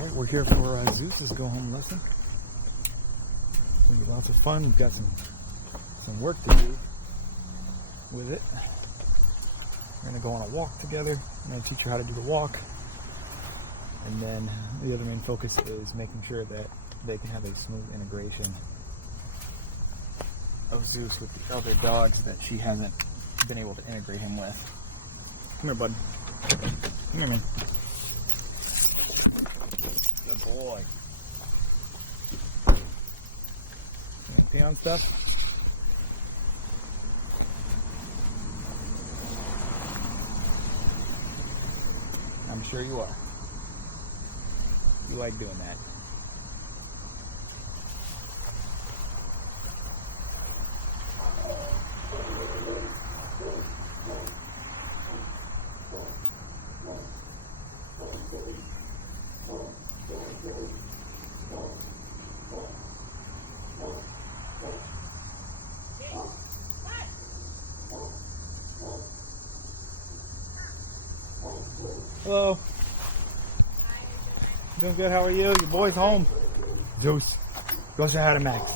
Alright, we're here for Zeus's go home lesson. It's gonna be lots of fun. We've got some work to do with it. We're gonna go on a walk together. I'm gonna teach her how to do the walk. And then the other main focus is making sure that they can have a smooth integration of Zeus with the other dogs that she hasn't been able to integrate him with. Come here, bud. Come here, man. Good boy. You want to pee on stuff? I'm sure you are. You like doing that. Hello. Doing good, how are you? Your boy's home. Zeus, go say hi to Max.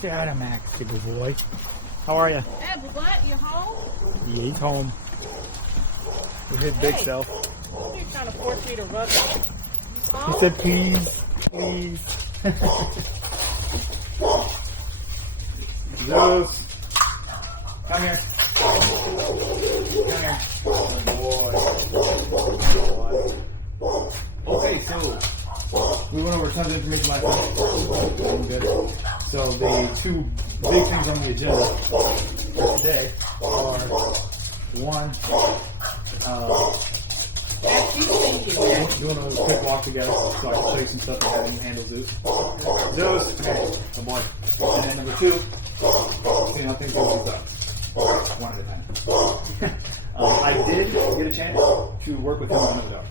Say hi to Max, you good boy. How are you? Hey, but what? You home? Yeah, he's home. With his big self. You're trying to force me to rub it. He said please, please. Zeus, come here. Come here. Good boy. Okay, so we went over tons of information last night. Good. So the two big things on the agenda for today are one, doing a quick walk together so I can show you some stuff on how you handle Zeus. Zeus, hey, good boy. And then number two, seeing how things go with dogs. One at a time. I did get a chance to work with him on another dog.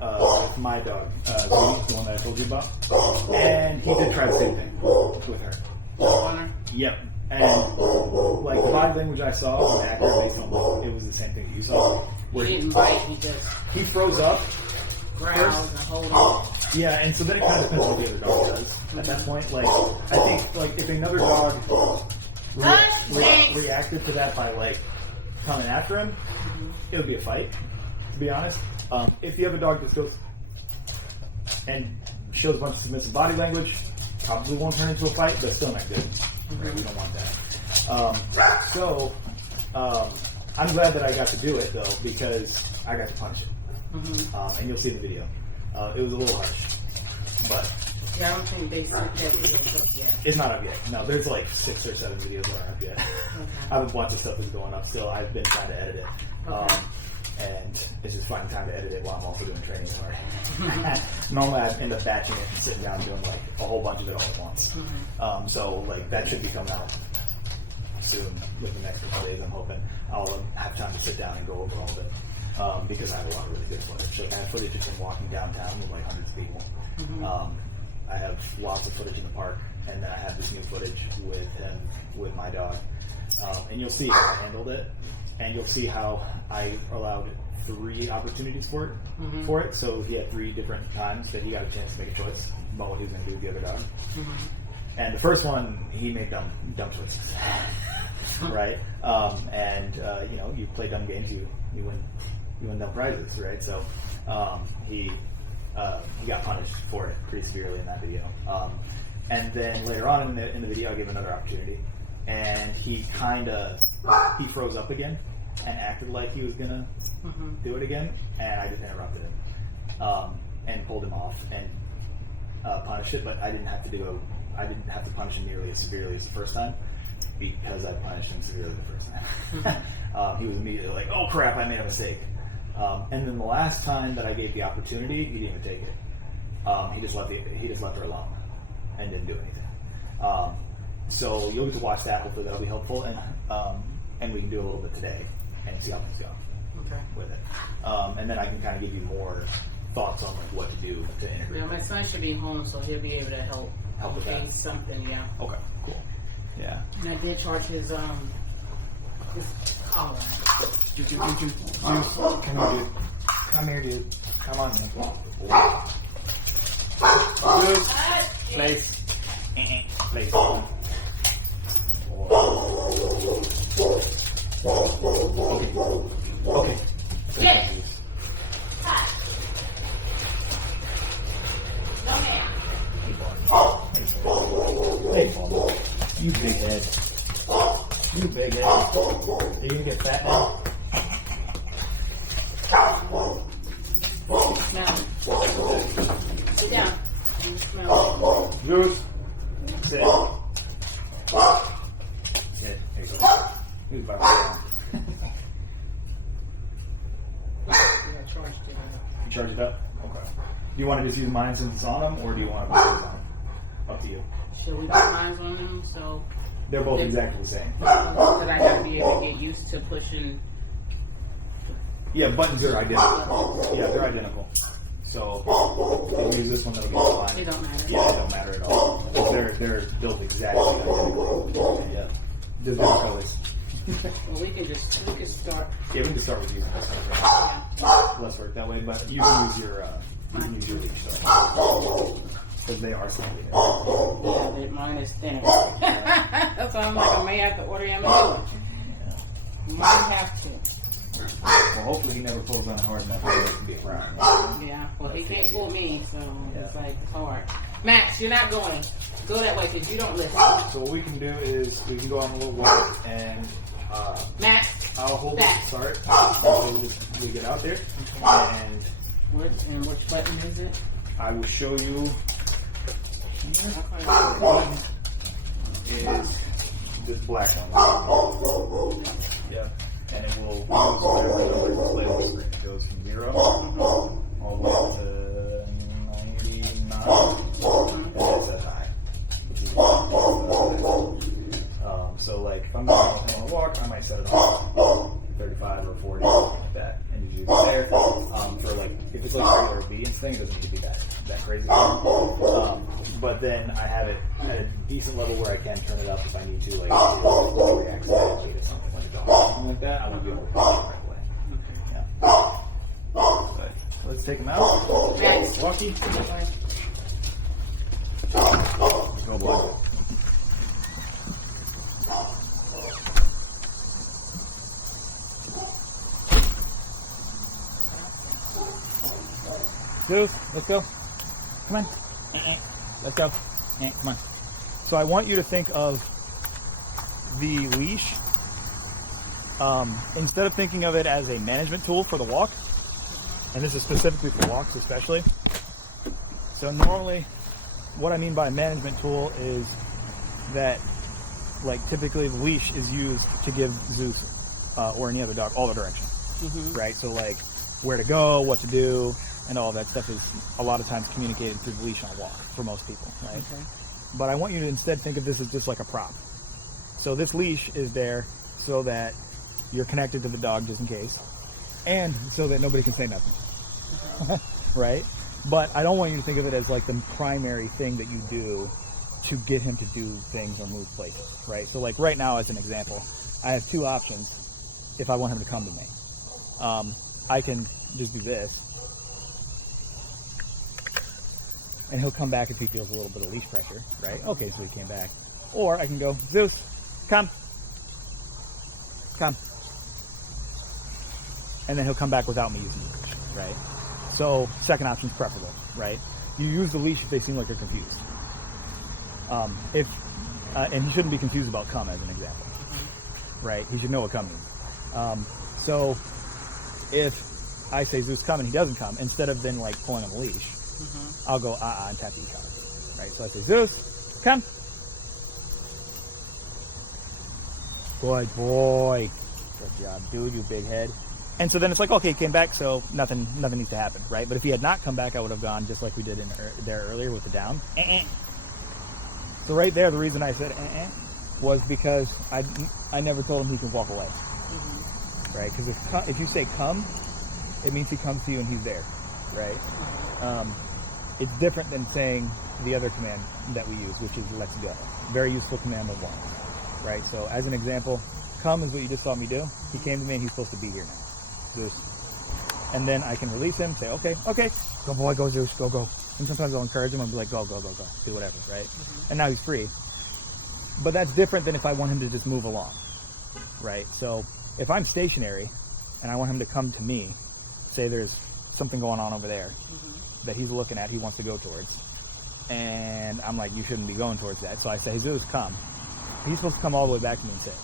With my dog, the one that I told you about. And he did try the same thing with her. Yep. And like the body language I saw was accurate based on what it was the same thing that you saw. He didn't bite, he froze up. growls and hold on. Yeah, and so then it kind of depends on what the other dog does. At that point, like I think like if another dog reacted to that by like coming after him, it would be a fight, to be honest. If the other dog just goes and shows a bunch of submissive body language, probably won't turn into a fight, but still not good. Right? We don't want that. I'm glad that I got to do it though, because I got to punish it. And you'll see the video. It was a little harsh, but Yeah, I don't think they sent that video up yet. it's not up yet. No, there's like 6 or 7 videos that aren't up yet. Okay. I have a bunch of stuff that's going up still. I've been trying to edit it. Okay. And it's just finding time to edit it while I'm also doing training hard. Normally I end up batching it and sitting down doing like a whole bunch of it all at once. So like that should be coming out soon within the next couple of days. I'm hoping I'll have time to sit down and go over all of it. Because I have a lot of really good footage. Like I have footage of him walking downtown with like hundreds of people. I have lots of footage in the park, and then I have this new footage with him, with my dog. And you'll see how I handled it, and you'll see how I allowed 3 opportunities for it. So he had 3 different times that he got a chance to make a choice about what he was going to do with the other dog. And the first one, he made dumb choices, right? You know, you play dumb games, you win dumb prizes, right? So he got punished for it pretty severely in that video. And then later on in the video, I gave him another opportunity, and he froze up again and acted like he was gonna do it again, and I just interrupted him and pulled him off and punished it. But I didn't have to punish him nearly as severely as the first time, because I punished him severely the first time. He was immediately like, "Oh crap, I made a mistake." And then the last time that I gave the opportunity, he didn't even take it. He just left her alone and didn't do anything. So you'll get to watch that. Hopefully that'll be helpful, and we can do a little bit today and see how things go with it. And then I can kind of give you more thoughts on like what to do to integrate. Yeah, my son should be home, so he'll be able to help with that. Something. Yeah. Okay, cool. Yeah. And I did charge his collar. Come here, dude. Come here, dude. Come on, man. Good. Place. Place. Okay. Yes. Hey, you big head. You big head. Are you gonna get fat now? Smell. Sit down. Smell. Juice. Sit. Sit. There you go. He's about right You charge it up? Okay. Do you want to just use mine since it's on them, or do you want to put these on them? Up to you. Should we put mines on them so They're both exactly the same. that I gotta be able to get used to pushing? Yeah, buttons are identical. Yeah, they're identical. So if you use this one, that'll be fine. It don't matter. Yeah, it don't matter at all. They're built exactly identical. Yeah. There's no colors. Well, we can start. Yeah, we can start with using this one. Less work that way, but you can use your leash because they are slightly different. Yeah, mine is thinner. That's why I'm like, I may have to order him a new one. Might have to. Well, hopefully he never pulls on hard enough for it to be a problem. Yeah, well, he can't fool me, so it's Yeah. like it's hard. Max, you're not going. Go that way because you don't listen. So what we can do is we can go on a little walk and Max, I'll hold it back. to start until we get out there, and which button is it? I will show you. Okay. One is this black one. Yeah, and it will use whatever number display on the screen. It goes from 0 all the way up to 99, and it's at high. Which is so like if I'm going on a walk, I might set it on 35 or 40, something like that, and you use it there. For like if it's like a regular obedience thing, it doesn't need to be that crazy. But then I have it at a decent level where I can turn it up if I need to, like react to something like a dog or something like that. I won't be able to do it right away. Yeah. But let's take them out. Max. Walkie. Go boy. Zeus, let's go. Come on. Let's go. Come on. So I want you to think of the leash, instead of thinking of it as a management tool for the walk, and this is specifically for walks especially. So normally, what I mean by a management tool is that, like, typically the leash is used to give Zeus or any other dog all the direction, right? So like where to go, what to do, and all that stuff is a lot of times communicated through the leash on a walk for most people, right? Okay. But I want you to instead think of this as just like a prop. So this leash is there so that you're connected to the dog just in case, and so that nobody can say nothing, right? But I don't want you to think of it as like the primary thing that you do to get him to do things or move places, right? So like right now, as an example, I have two options if I want him to come to me. I can just do this, and he'll come back if he feels a little bit of leash pressure, right? Okay, so he came back. Or I can go, Zeus, come. Come. And then he'll come back without me using the leash, right? So second option is preferable, right? You use the leash if they seem like they're confused. And he shouldn't be confused about come, as an example, right? He should know what come means. So if I say Zeus come and he doesn't come, instead of then like pulling on the leash, I'll go and tap the e-card, right? So I say Zeus, come. Good boy. Good job, dude, you big head. And so then it's like, okay, he came back, so nothing needs to happen, right? But if he had not come back, I would have gone just like we did there earlier with the down. So right there, the reason I said was because I never told him he can walk away, right? Because if you say come, it means he comes to you and he's there, right? It's different than saying the other command that we use, which is let's go. Very useful command of one, right? So as an example, come is what you just saw me do. He came to me and he's supposed to be here now. Zeus. And then I can release him, say, okay, go boy, go Zeus, go. And sometimes I'll encourage him and be like, go, do whatever, right? And now he's free. But that's different than if I want him to just move along, right? So if I'm stationary and I want him to come to me, say there's something going on over there that he's looking at, he wants to go towards, and I'm like, you shouldn't be going towards that. So I say, Zeus, come. He's supposed to come all the way back to me and sit,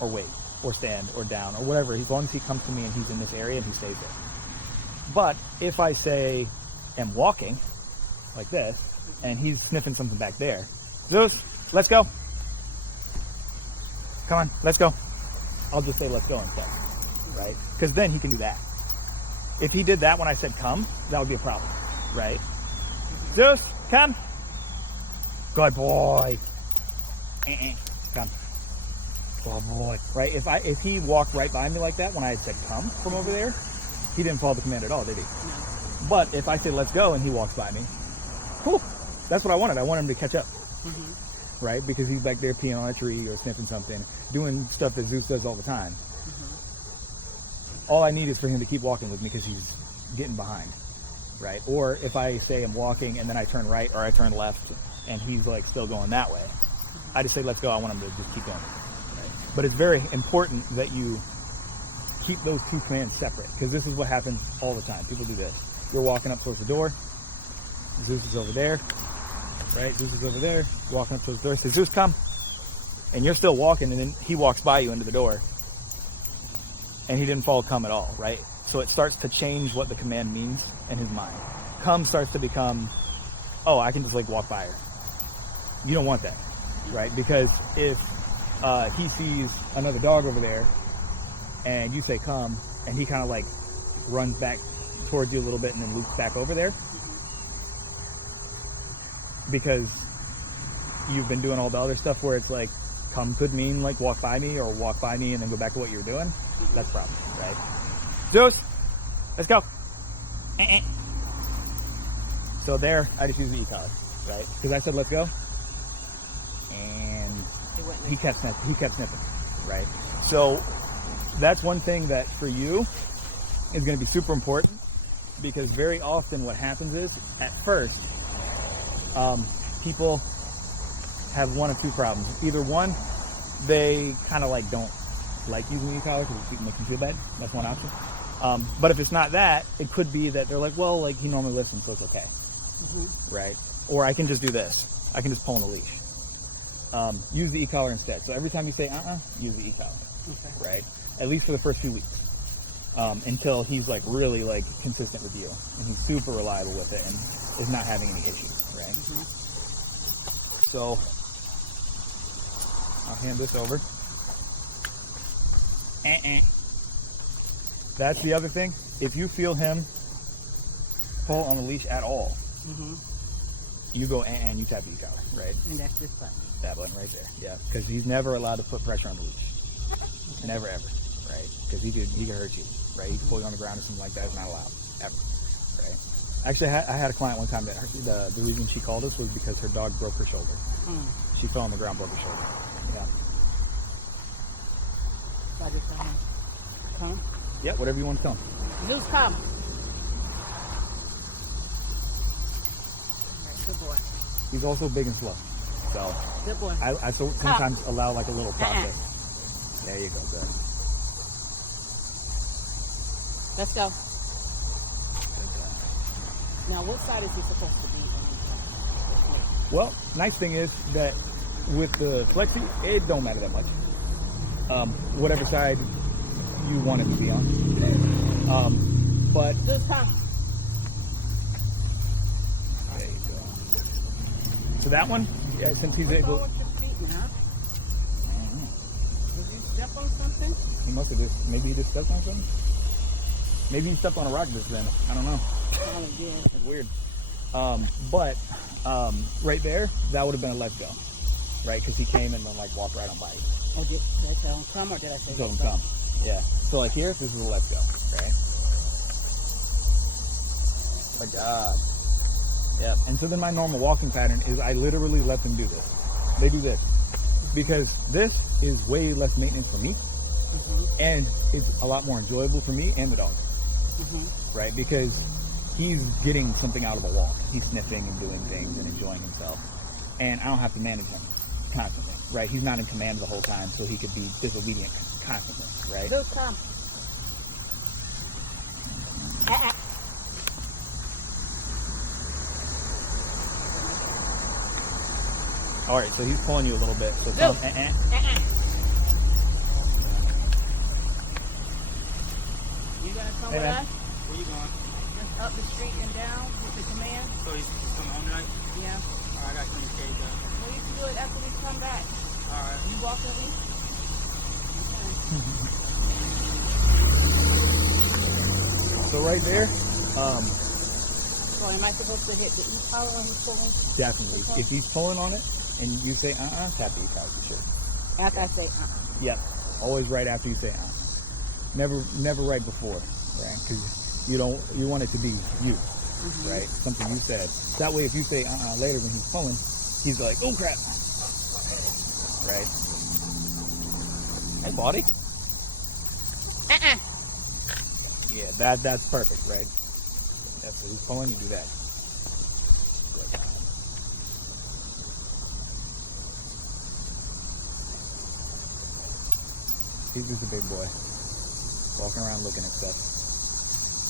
or wait, or stand, or down, or whatever, as long as he comes to me and he's in this area and he stays there. But if I say, am walking, like this, and he's sniffing something back there, Zeus, let's go. Come on, let's go. I'll just say, let's go instead, right? Because then he can do that. If he did that when I said come, that would be a problem, right? Zeus, come. Good boy. Come. Good boy. Right? If he walked right by me like that when I had said come from over there, he didn't follow the command at all, did he? No. But if I say let's go and he walks by me, whew, that's what I wanted. I want him to catch up. Right? Because he's back there peeing on a tree or sniffing something, doing stuff that Zeus does all the time. All I need is for him to keep walking with me because he's getting behind, right? Or if I say I'm walking and then I turn right or I turn left and he's like still going that way, I just say let's go. I want him to just keep going, right? But it's very important that you keep those two commands separate, because this is what happens all the time. People do this. You're walking up towards the door. Zeus is over there, right? Zeus is over there, walking up towards the door. Say, Zeus, come. And you're still walking, and then he walks by you into the door. And he didn't follow come at all, right? So it starts to change what the command means in his mind. Come starts to become, oh, I can just like walk by her. You don't want that, right? Because if he sees another dog over there and you say come, and he kind of like runs back towards you a little bit and then loops back over there, because you've been doing all the other stuff where it's like come could mean like walk by me or walk by me and then go back to what you're doing, that's a problem, right? Zeus, let's go. So there, I just use the e-collar, right? Because I said let's go, and he kept sniffing, right? So that's one thing that for you is going to be super important, because very often what happens is at first people have one of two problems. Either one, they kind of like don't like using the e-collar because it makes them feel bad. That's one option. But if it's not that, it could be that they're like, well, like he normally listens, so it's okay, right? Or I can just do this. I can just pull on the leash. Use the e-collar instead. So every time you say use the e-collar, right? At least for the first few weeks, until he's like really like consistent with you and he's super reliable with it and is not having any issues, right? So I'll hand this over. That's the other thing. If you feel him pull on the leash at all, you go and you tap the e-collar, right? And that's this button. That button right there, yeah. Because he's never allowed to put pressure on the leash. Never, ever, right? Because he could hurt you, right? He could pull you on the ground or something like that. It's not allowed, ever, right? Actually, I had a client one time that the reason she called us was because her dog broke her shoulder. She fell on the ground, broke her shoulder. Yeah. So I just tell him, come. Yeah, whatever you want to tell him. Zeus, come. Good boy. He's also big and slow, so Good boy. I sometimes allow like a little process. There you go, good. Let's go. Now, what side is he supposed to be on? Well, nice thing is that with the flexi, it don't matter that much. Whatever side you want it to be on. But Zeus, come. there you go. So that one, yeah, since he's What's able, wrong with your feet, huh? Did you step on something? he must have just, maybe he just stepped on something. Maybe he stepped on a rock just then. I don't know. Oh, yeah. It's weird. But right there, that would have been a let's go, right? Because he came and then like walked right on by you. Oh, did I tell him come or did I say Told him let's go? come. Yeah. So like here, this is a let's go, right? Good job. Yeah. And so then my normal walking pattern is I literally let them do this. They do this because this is way less maintenance for me, and it's a lot more enjoyable for me and the dog. right? Because he's getting something out of a walk. He's sniffing and doing things and enjoying himself. And I don't have to manage him constantly, right? He's not in command the whole time, so he could be disobedient constantly, right? Zeus, come. All right, so he's pulling you a little bit. So Zeus. come, You gonna come Hey, with man. us? Where you going? Just up the street and down with the command? So he's coming home tonight? Yeah. Alright, I got to cage up. Well, you can do it after we come back. Alright. You walk with me? So right there, So am I supposed to hit the e-collar when he's pulling? definitely. If he's pulling on it and you say tap the e-collar for sure. After I say Yep. Always right after you say Never right before, right? Because you want it to be you, right? Something you said. That way, if you say later when he's pulling, he's like, oh crap, right? Hey, buddy. Yeah, that's perfect, right? That's what he's pulling. You do that. He's just a big boy, walking around looking at stuff.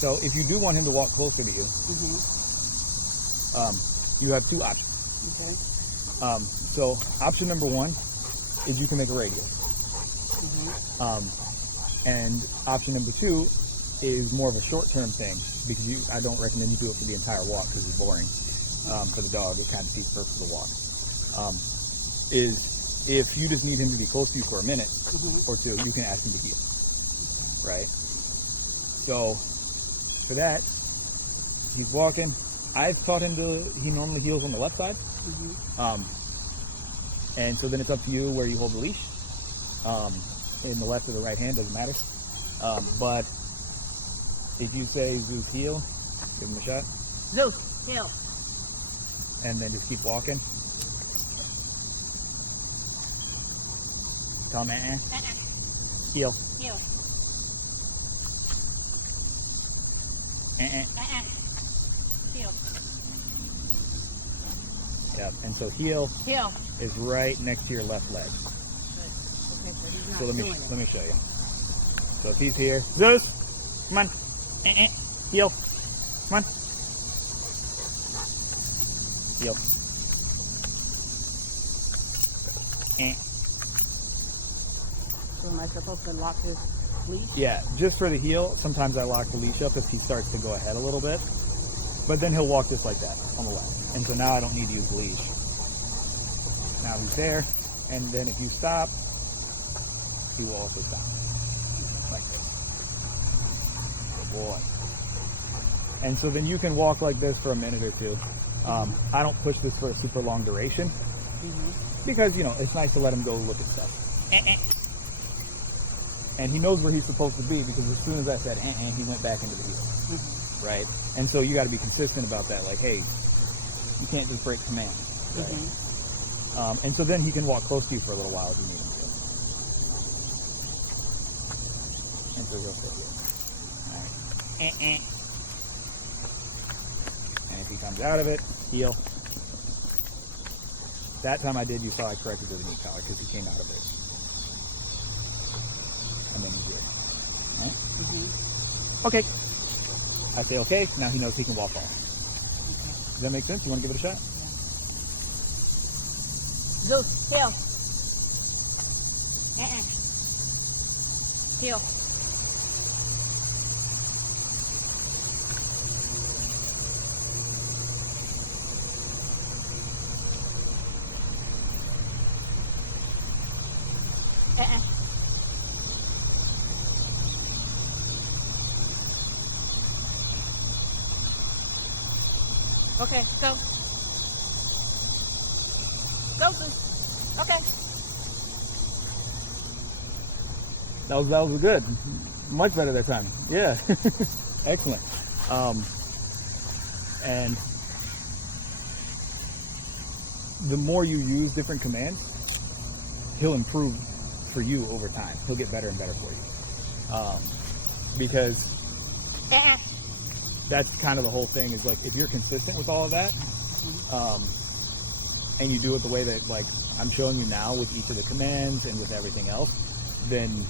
So if you do want him to walk closer to you, you have two options. okay. So option number one is you can make a radio. And option number two is more of a short-term thing, because I don't recommend you do it for the entire walk because it's boring for the dog. It kind of defeats the purpose of the walk. Is if you just need him to be close to you for a minute or two, you can ask him to heel, right? So for that, he's walking. I've taught him he normally heels on the left side. And so then it's up to you where you hold the leash. In the left or the right hand, doesn't matter. But if you say Zeus heel, give him a shot. Zeus, heel. And then just keep walking. Tell him, heel. Heel. Heel. Yep. And so heel Heel. is right next to your left leg. Okay, so he's not So let doing it. me show you. So if he's here, Zeus, come on, heel, come on, heel. So am I supposed to lock his leash? Yeah, just for the heel, sometimes I lock the leash up if he starts to go ahead a little bit. But then he'll walk just like that on the left. And so now I don't need to use the leash. Now he's there, and then if you stop, he will also stop. Like this. Good boy. And so then you can walk like this for a minute or two. I don't push this for a super long duration because, it's nice to let him go look at stuff. And he knows where he's supposed to be because as soon as I said he went back into the heel, right? And so you got to be consistent about that. Like, hey, you can't just break command, right? And so then he can walk close to you for a little while if you need him to. And so real quick. All right. And if he comes out of it, heel. That time I did, you saw I corrected to the knee collar because he came out of it. And then he's good. All right? Okay. I say okay. Now he knows he can walk off. Does that make sense? You want to give it a shot? Zeus, heel. Heel. Okay, go. Go, Zeus. Okay. That was good. Much better that time. Yeah. Excellent. And the more you use different commands, he'll improve for you over time. He'll get better and better for you. Because that's kind of the whole thing, is like, if you're consistent with all of that, and you do it the way that, like, I'm showing you now with each of the commands and with everything else, then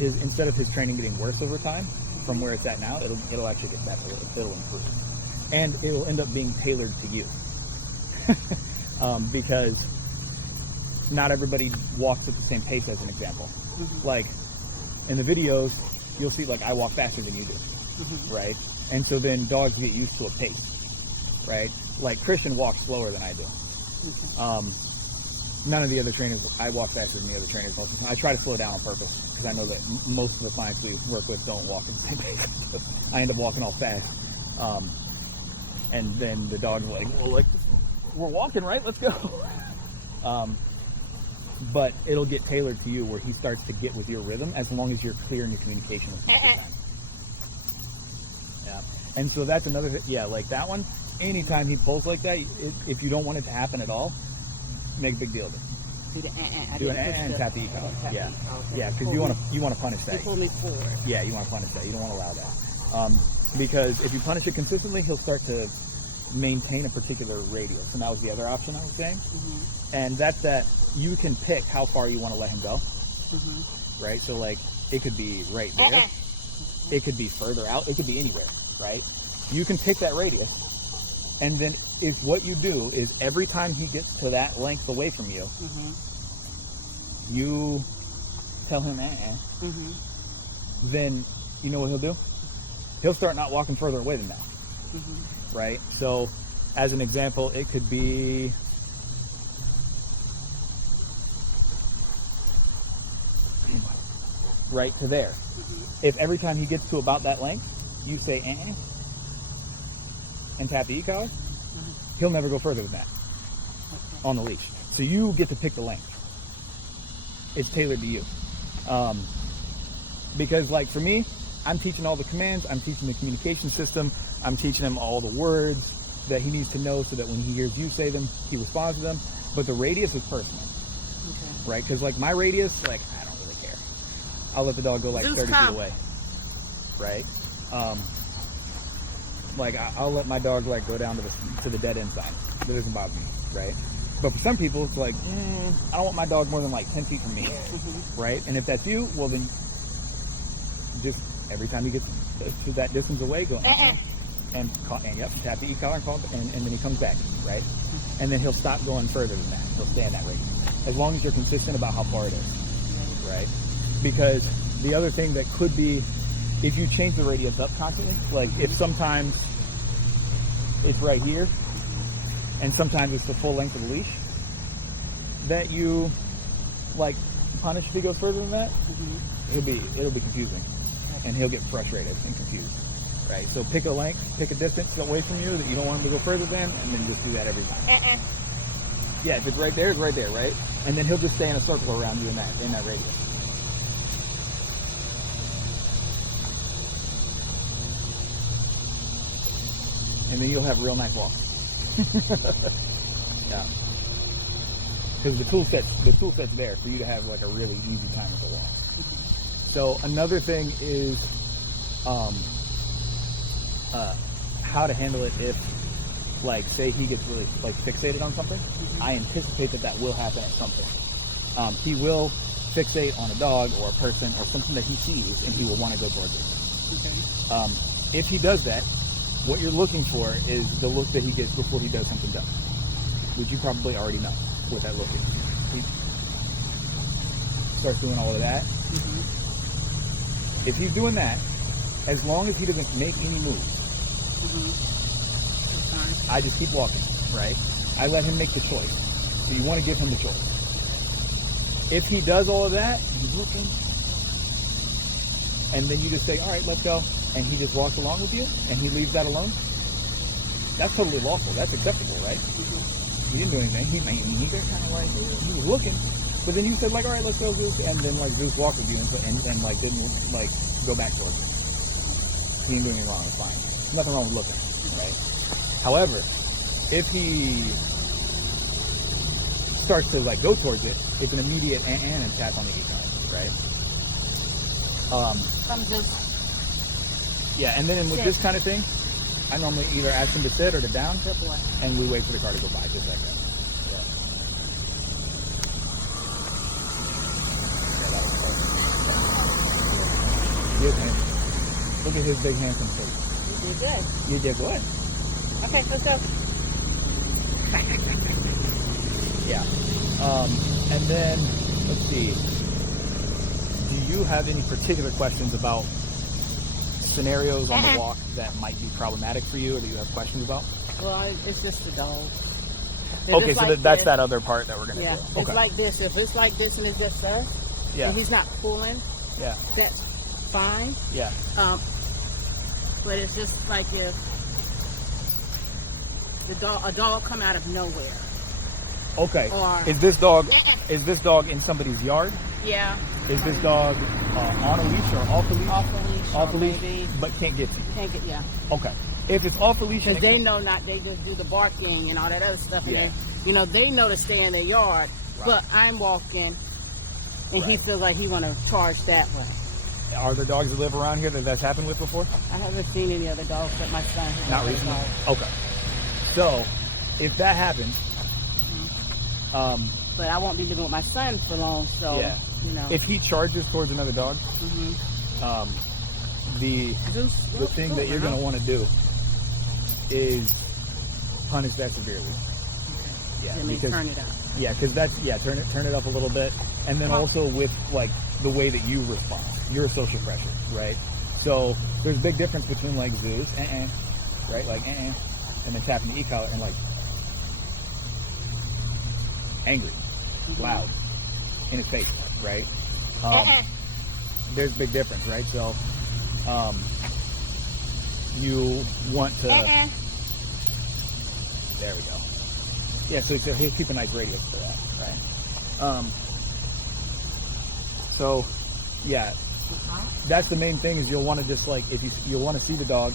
instead of his training getting worse over time from where it's at now, it'll actually get better. It'll improve, and it'll end up being tailored to you. Because not everybody walks at the same pace, as an example. Like in the videos, you'll see, like, I walk faster than you do, right? And so then dogs get used to a pace, right? Like Christian walks slower than I do. None of the other trainers, I walk faster than the other trainers most of the time. I try to slow down on purpose because I know that most of the clients we work with don't walk at the same pace. I end up walking all fast. And then the dog's like, well, like, we're walking, right? Let's go. But it'll get tailored to you where he starts to get with your rhythm, as long as you're clear in your communication with him at the time. Yeah. And so that's another thing. Yeah, like that one, anytime he pulls like that, if you don't want it to happen at all, make a big deal of it. Do an and tap the e-collar. Yeah. Yeah, because you want to punish that. You pull me forward. Yeah, you want to punish that. You don't want to allow that. Because if you punish it consistently, he'll start to maintain a particular radius. And that was the other option I was saying. And that's that you can pick how far you want to let him go. Right? So, like, it could be right there. It could be further out. It could be anywhere, right? You can pick that radius. And then if what you do is every time he gets to that length away from you, you tell him, then you know what he'll do? He'll start not walking further away than that. Right? So, as an example, it could be right to there. If every time he gets to about that length, you say, and tap the e-collar, he'll never go further than that on the leash. So you get to pick the length. It's tailored to you. Because, like, for me, I'm teaching all the commands, I'm teaching the communication system, I'm teaching him all the words that he needs to know so that when he hears you say them, he responds to them. But the radius is personal, right? Because, like, my radius, like, I don't really care. I'll let the dog go, like, Zeus 30 feet away, right? Like, I'll let my dog, like, go down to the dead end sign. That doesn't bother me, right? But for some people, it's like, I don't want my dog more than, like, 10 feet from me, right? And if that's you, well, then just every time he gets to that distance away, go, and tap the e-collar and then he comes back, right? And then he'll stop going further than that. He'll stay in that radius. As long as you're consistent about how far it is, right? Because the other thing that could be, if you change the radius up constantly, like if sometimes it's right here and sometimes it's the full length of the leash, that you, like, punish if he goes further than that, it'll be confusing and he'll get frustrated and confused, right? So pick a length, pick a distance away from you that you don't want him to go further than, and then just do that every time. Yeah, if it's right there, it's right there, right? And then he'll just stay in a circle around you in that radius. And then you'll have real nice walks. Yeah. Because the tool set's there for you to have, like, a really easy time with the walk. So another thing is how to handle it if, like, say he gets really, like, fixated on something. I anticipate that will happen at some point. He will fixate on a dog or a person or something that he sees, and he will want to go towards it. If he does that, what you're looking for is the look that he gets before he does something dumb, which you probably already know what that look is. He starts doing all of that. If he's doing that, as long as he doesn't make any moves, I just keep walking, right? I let him make the choice. So you want to give him the choice. If he does all of that, he's looking, and then you just say, all right, let's go, and he just walks along with you, and he leaves that alone, that's totally lawful. That's acceptable, right? He didn't do anything. He got kind of like, he was looking, but then you said, like, all right, let's go, Zeus, and then, like, Zeus walked with you and like, didn't, like, go back towards you. He didn't do anything wrong. It's fine. There's nothing wrong with looking, right? However, if he starts to, like, go towards it, it's an immediate and tap on the e-collar, right? I'm just Yeah, and then with this kind of thing, I normally either ask him to sit or to down, Good boy. and we wait for the car to go by, just like that. Yeah. Yeah, that was perfect. Good man. Look at his big handsome face. You did good. You did good. Okay, let's go. Yeah. And then, let's see. Do you have any particular questions about scenarios on the walk that might be problematic for you or that you have questions about? Well, it's just the dog. Okay, so that's that other part that we're going to Yeah, do. it's like this. If it's like this and it's just us, Yeah. and he's not pulling, Yeah. that's fine. Yeah. But it's just like if a dog come out of nowhere. Okay. Or- Is this dog in somebody's yard? Yeah. Is this dog on a leash or off a leash? Off the leash. Off or a leash, maybe but can't get to you. can't get, yeah. Okay. If it's off a leash, Because they know not, they just do the barking and all that other stuff. Yeah. And then, they know to stay in their yard. Right. But I'm walking, and he Right. feels like he want to charge that way. are there dogs that live around here that that's happened with before? I haven't seen any other dogs but my son. Not recently. Okay. So, if that happens, But I won't be living with my son for long, so, Yeah. If if he charges towards another dog, the thing that you're going to want to do is punish that severely. Yeah, because turn it up. yeah, because turn it up a little bit, and then also with like the way that you respond, your social pressure, right? So there's a big difference between like Zeus, right, like and then tapping the e-collar and like angry, loud, in his face, right? There's a big difference, right? So you want to. There we go. Yeah, so he'll keep a nice radius for that, right? So, yeah, that's the main thing is you'll want to just like, you'll want to see the dog,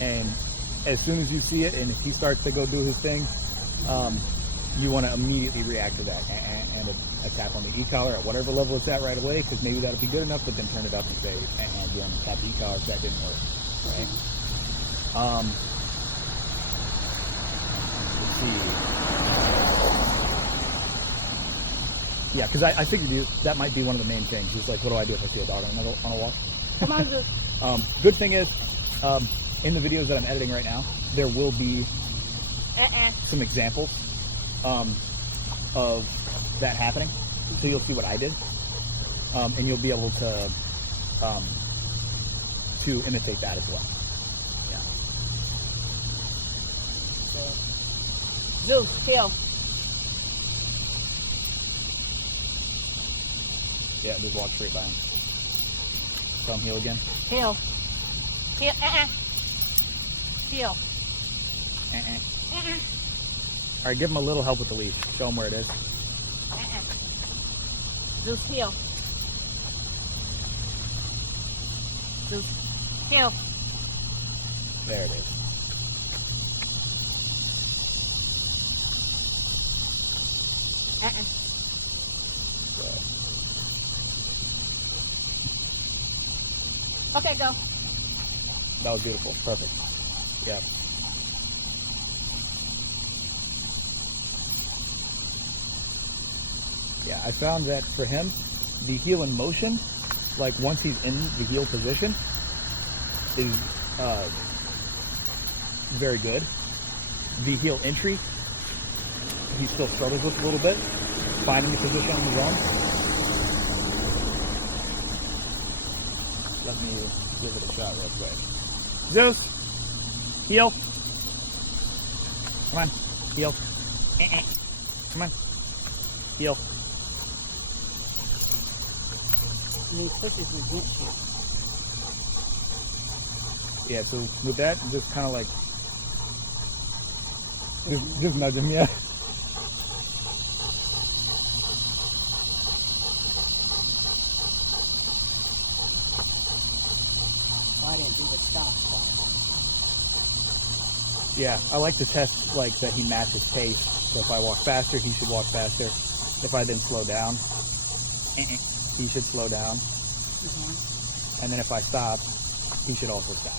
and as soon as you see it, and if he starts to go do his thing, you want to immediately react to that and a tap on the e-collar at whatever level it's at right away, because maybe that'll be good enough, but then turn it up and say, and you want to tap the e-collar if that didn't work, right? Let's see. Yeah, because I figured that might be one of the main things. Just like, what do I do if I see a dog on a walk? Come on, Zeus. Good thing is, in the videos that I'm editing right now, there will be some examples of that happening. So you'll see what I did, and you'll be able to imitate that as well. Yeah. Zeus, kill. Yeah, just walk straight by him. Tell him heel again. Heel. Heel. Heel. All right, give him a little help with the leash. Show him where it is. Zeus, heel. Zeus, heel. There it is. Good. Okay, go. That was beautiful. Perfect. Yeah. Yeah, I found that for him, the heel in motion, like once he's in the heel position, is very good. The heel entry, he still struggles with a little bit, finding the position on his own. Let me give it a shot real quick. Zeus, heel. Come on, heel. Come on, heel. And he pushes against you. Yeah, so with that, just kind of like, just nudge him, yeah. I didn't do the stop part. Yeah, I like to test like that he matches pace. So if I walk faster, he should walk faster. If I then slow down, he should slow down. And then if I stop, he should also stop.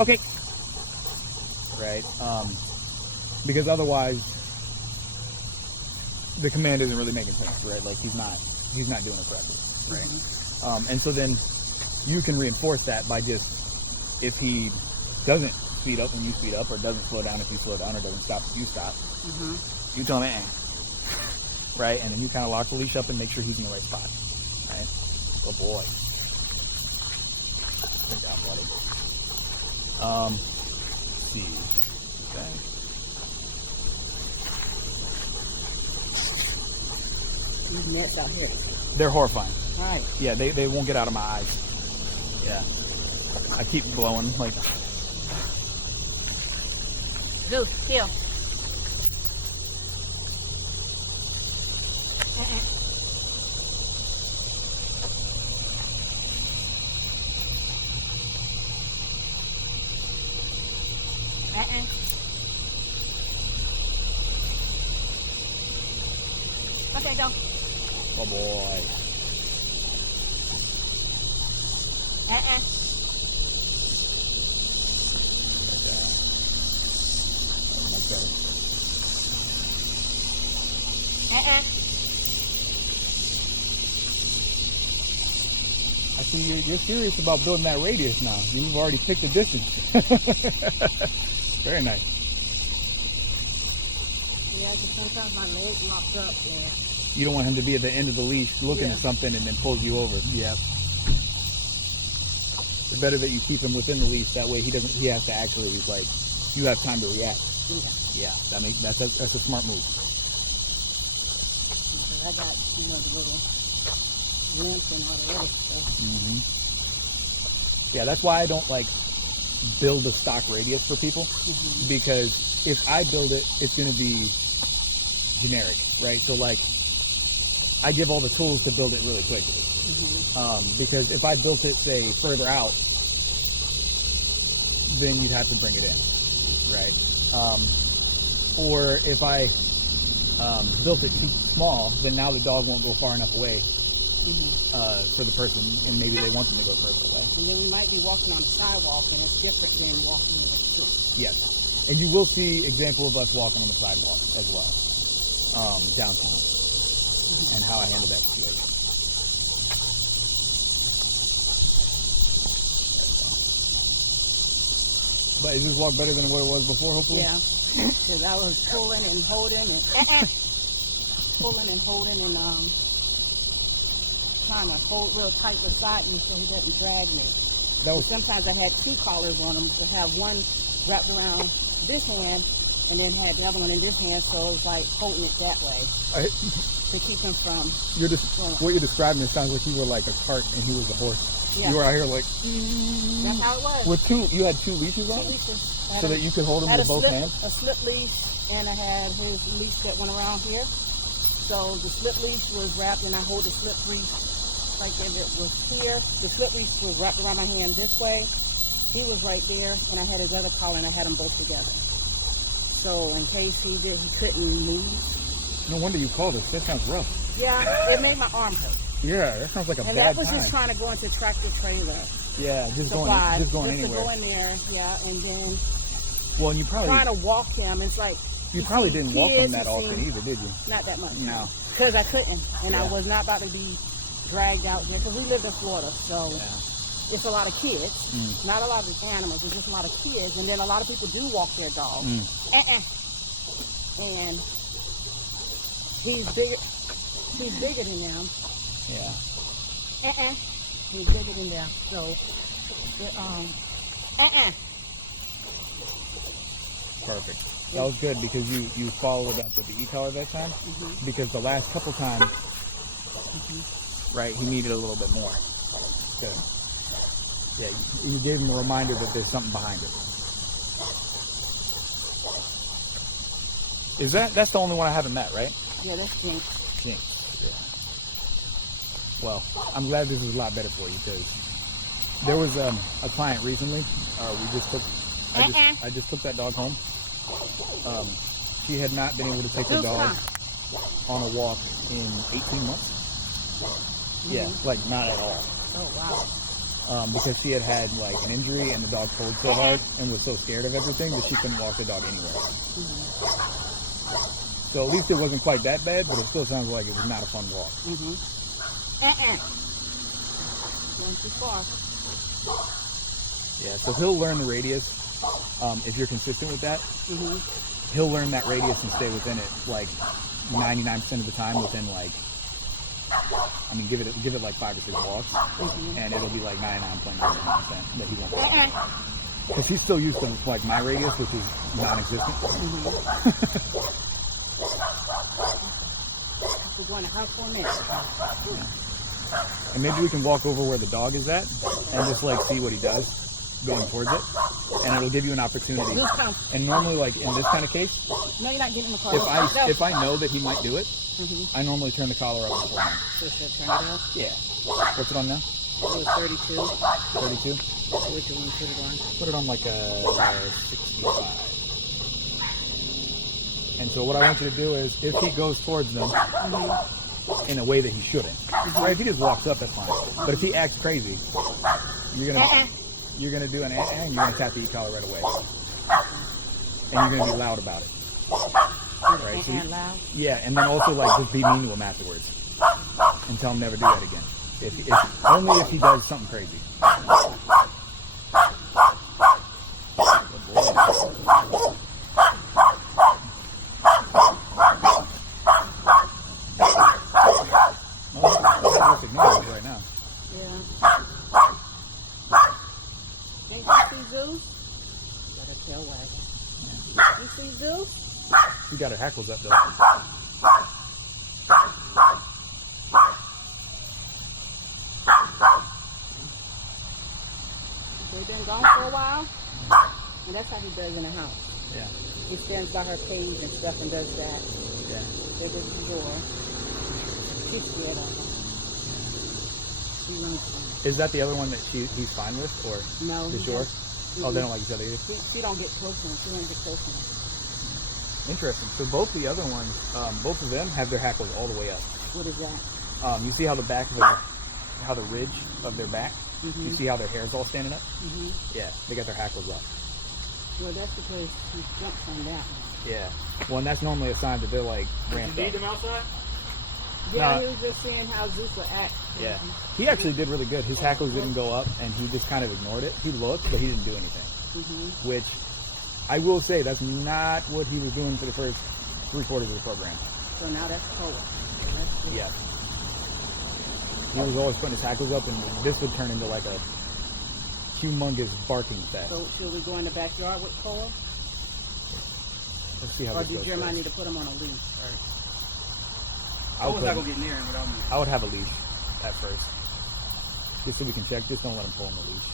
Okay. Right? Because otherwise, the command isn't really making sense, right? Like he's not doing it correctly, right? And so then you can reinforce that by just, if he doesn't speed up when you speed up, or doesn't slow down if you slow down, or doesn't stop if you stop, you tell him, right? And then you kind of lock the leash up and make sure he's in the right spot, right? Good boy. Good job, buddy. Let's see. Okay. These nets out here. They're horrifying. Right. Yeah, they won't get out of my eyes. Yeah. I keep blowing, like... Zeus, heel. Okay, go. Oh boy. I see you're serious about building that radius now. You've already picked a distance. Very nice. Yeah, because sometimes my leg locks up there. You don't want him to be at the end of the leash looking at something and then pulls you over. Yeah. It's better that you keep him within the leash. That way he has to actually, like, you have time to react. Yeah. That's a smart move. Because I got, the little limps and all the other stuff. Yeah, that's why I don't, like, build a stock radius for people. Because if I build it, it's going to be generic, right? So, like, I give all the tools to build it really quickly. Because if I built it, say, further out, then you'd have to bring it in, right? Or if I built it too small, then now the dog won't go far enough away for the person, and maybe they want them to go further away. And then we might be walking on the sidewalk, and it's different than walking in the street. Yes. And you will see examples of us walking on the sidewalk as well, downtown, and how I handle that situation. But is this walk better than what it was before, hopefully? Yeah. Because I was pulling and holding and pulling and holding and trying to hold real tight beside me so he doesn't drag me. Sometimes I had two collars on him to have one wrapped around this hand and then had the other one in this hand, so it was like holding it that way to keep him from what you're describing, it sounds like you were like a cart and he was a horse. Yeah. You were out here like... That's how it was. You had two leashes on? So that you could hold him with both hands? A slip leash, and I had his leash that went around here. So the slip leash was wrapped, and I hold the slip leash like if it was here. The slip leash was wrapped around my hand this way. He was right there, and I had his other collar, and I had them both together. So in case he couldn't move. No wonder you called us. That sounds rough. Yeah, it made my arm hurt. Yeah, that sounds like a bad time. And that was just trying to go into tractor trailer. Yeah, just going anywhere. To go in there, yeah, and then and you probably trying to walk him. It's like you probably didn't walk him that often either, did you? Not that much. No, because I couldn't, and I was not about to be dragged out there because we lived in Florida, so it's a lot of kids, not a lot of animals. It's just a lot of kids, and then a lot of people do walk their dogs, and he's bigger. He's bigger than them. Yeah. He's bigger than them. So, Perfect. That was good because you followed up with the e-collar that time. Because the last couple times, right, he needed a little bit more. Good. Yeah, you gave him a reminder that there's something behind it. That's the only one I haven't met, right? Yeah, that's Jinx. Jinx. Yeah. Well, I'm glad this is a lot better for you because there was a client recently. I just took that dog home. She had not been able to take the dog on a walk in 18 months. Yeah, like not at all. Oh wow. because she had like an injury and the dog pulled so hard and was so scared of everything that she couldn't walk the dog anywhere. So at least it wasn't quite that bad, but it still sounds like it was not a fun walk. Going too far. Yeah, so he'll learn the radius if you're consistent with that. He'll learn that radius and stay within it like 99% of the time within like, I mean, give it like 5 or 6 walks, and it'll be like 99.99% that he won't go. Because he's still used to like my radius, which is non-existent. We're going to house for a minute. And maybe we can walk over where the dog is at and just like see what he does going towards it, and it'll give you an opportunity. And normally, like in this kind of case, no, you're not getting in the car. If I know that he might do it, I normally turn the collar up before him. Turn it up? Yeah. What's it on now? It was 32. 32? Which one put it on? Put it on like a 65. And so what I want you to do is, if he goes towards them in a way that he shouldn't, right? If he just walks up, that's fine. But if he acts crazy, you're gonna do an and you're gonna tap the e-collar right away, and you're gonna be loud about it. Right? So yeah, and then also like just be mean to him afterwards, and tell him never do that again. If only if he does something crazy. Right now. Yeah. Can't you see Zeus? Got a tail wagging. You see Zeus? We got our hackles up though. They've been gone for a while, and that's how he does in the house. Yeah. He stands by her cage and stuff and does that. Yeah. There's the door. She's scared of him. She runs him. Is that the other one that he's fine with, or No. the shore? Oh, they don't like each other either. She don't get close to him. She won't get close to him. Interesting. So both the other ones, both of them have their hackles all the way up. What is that? You see how the back of how the ridge of their back, you see how their hair's all standing up? Yeah, they got their hackles up. Well, that's because he jumps on that one. Yeah. Well, and that's normally a sign that they're like ramped Did you up. feed them outside? Yeah, he was just seeing how Zeus would act. Yeah. He actually did really good. His hackles didn't go up, and he just kind of ignored it. He looked, but he didn't do anything. Which, I will say, that's not what he was doing for the first 3/4 of the program. So now that's color. Yeah. He was always putting his hackles up, and this would turn into like a humongous barking fest. So should we go in the backyard with Cole? Let's see how Or this do goes Jeremiah first. need to put him on a leash first? I was not going to get near him without me. I would have a leash at first. Just so we can check. Just don't let him pull on the leash.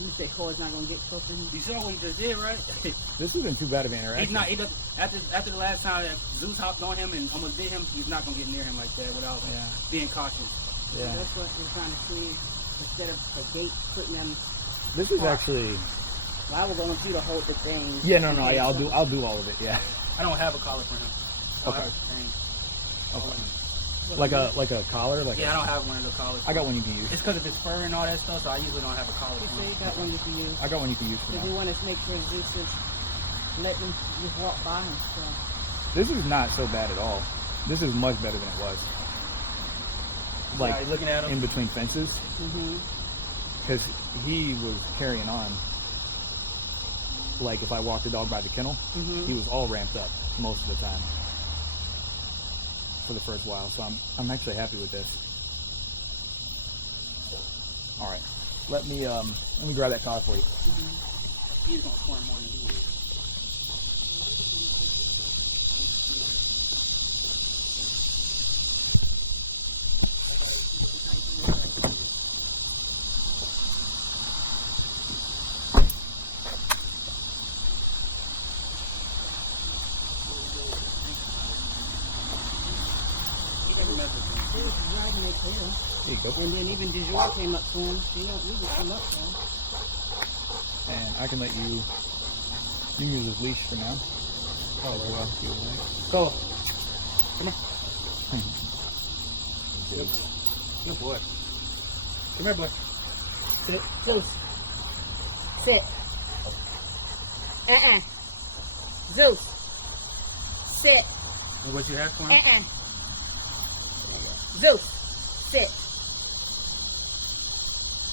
You say Cole's not going to get close to him? You saw what he just did, right? This isn't too bad of an interaction. He's not. He doesn't. After the last time that Zeus hopped on him and almost bit him, he's not going to get near him like that without being cautious. Yeah. That's what we're trying to see. Instead of the gate putting them. This is actually. Well, I was going you to hold the thing. Yeah, no, yeah, I'll do all of it. Yeah. I don't have a collar for him. Okay. Okay. Like a collar, like Yeah, I don't have one of the collars. I got one you can use. It's because of his fur and all that stuff, so I usually don't have a collar You for say him. you got one you can use. I got one you can use for Because you now. want to make sure Zeus is letting him just walk by him. So. This is not so bad at all. This is much better than it was. Like Yeah, looking at him. in between fences, because he was carrying on. Like if I walked the dog by the kennel, he was all ramped up most of the time for the first while. So I'm actually happy with this. All right, let me grab that collar for you. He's going to squirm more than you is. He was driving it clear. There you go. And then even Dior came up to him. He don't usually come up to him. And I can let you use his leash for now. Oh, well. Go. Come on. Good boy. Come here, boy. Sit. Zeus. Sit. Zeus. Sit. And what you ask for him? Zeus. Sit.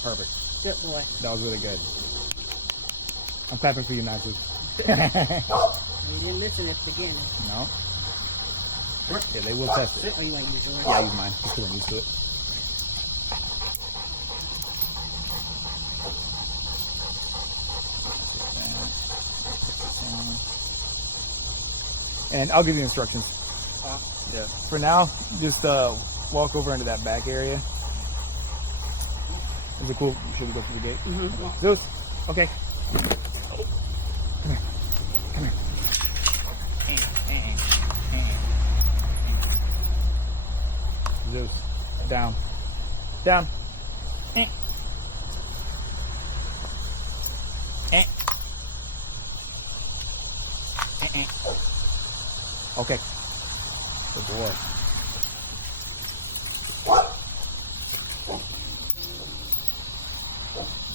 Perfect. Good boy. That was really good. I'm clapping for you, not Zeus. You didn't listen at the beginning. No. Yeah, they will test it. Oh, you want to use yours? Yeah, I use mine. Just 'cause I'm used to it. And I'll give you instructions. Yeah. For now, just walk over into that back area. Is it cool? Should we go through the gate? Mm-hmm. Zeus, okay. Come here. Zeus, down. Down. Okay. Good boy.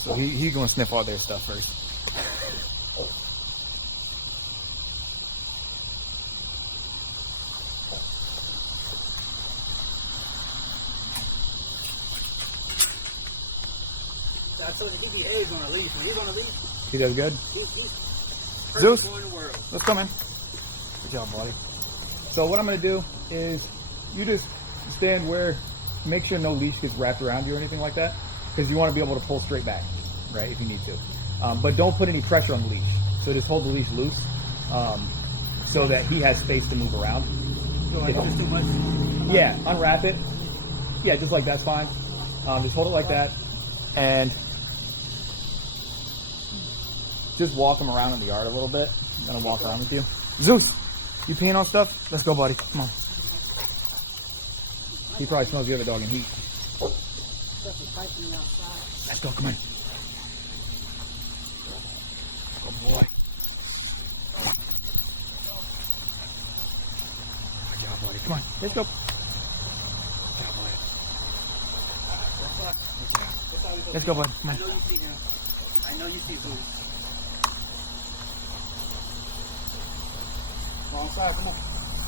So he's gonna sniff all their stuff first. I told you he behaves on a leash. When he's on a leash, He does good. he's Zeus, perfect boy in the world. let's come in. Good job, buddy. So what I'm gonna do is you just stand where, make sure no leash gets wrapped around you or anything like that, because you want to be able to pull straight back, right, if you need to. But don't put any pressure on the leash. So just hold the leash loose so that he has space to move around. Like, just too much. Yeah, unwrap it. Yeah, just like that's fine. Just hold it like that, and just walk him around in the yard a little bit. I'm gonna walk around with you. Zeus, you peeing on stuff? Let's go, buddy. Come on. He probably smells the other dog in heat. Let's go. Come on. Good boy. Good job, buddy. Come on. Let's go. Good job, buddy. Let's go, bud. Come on. I know you see him. I know you see Zeus. Wrong side, come on.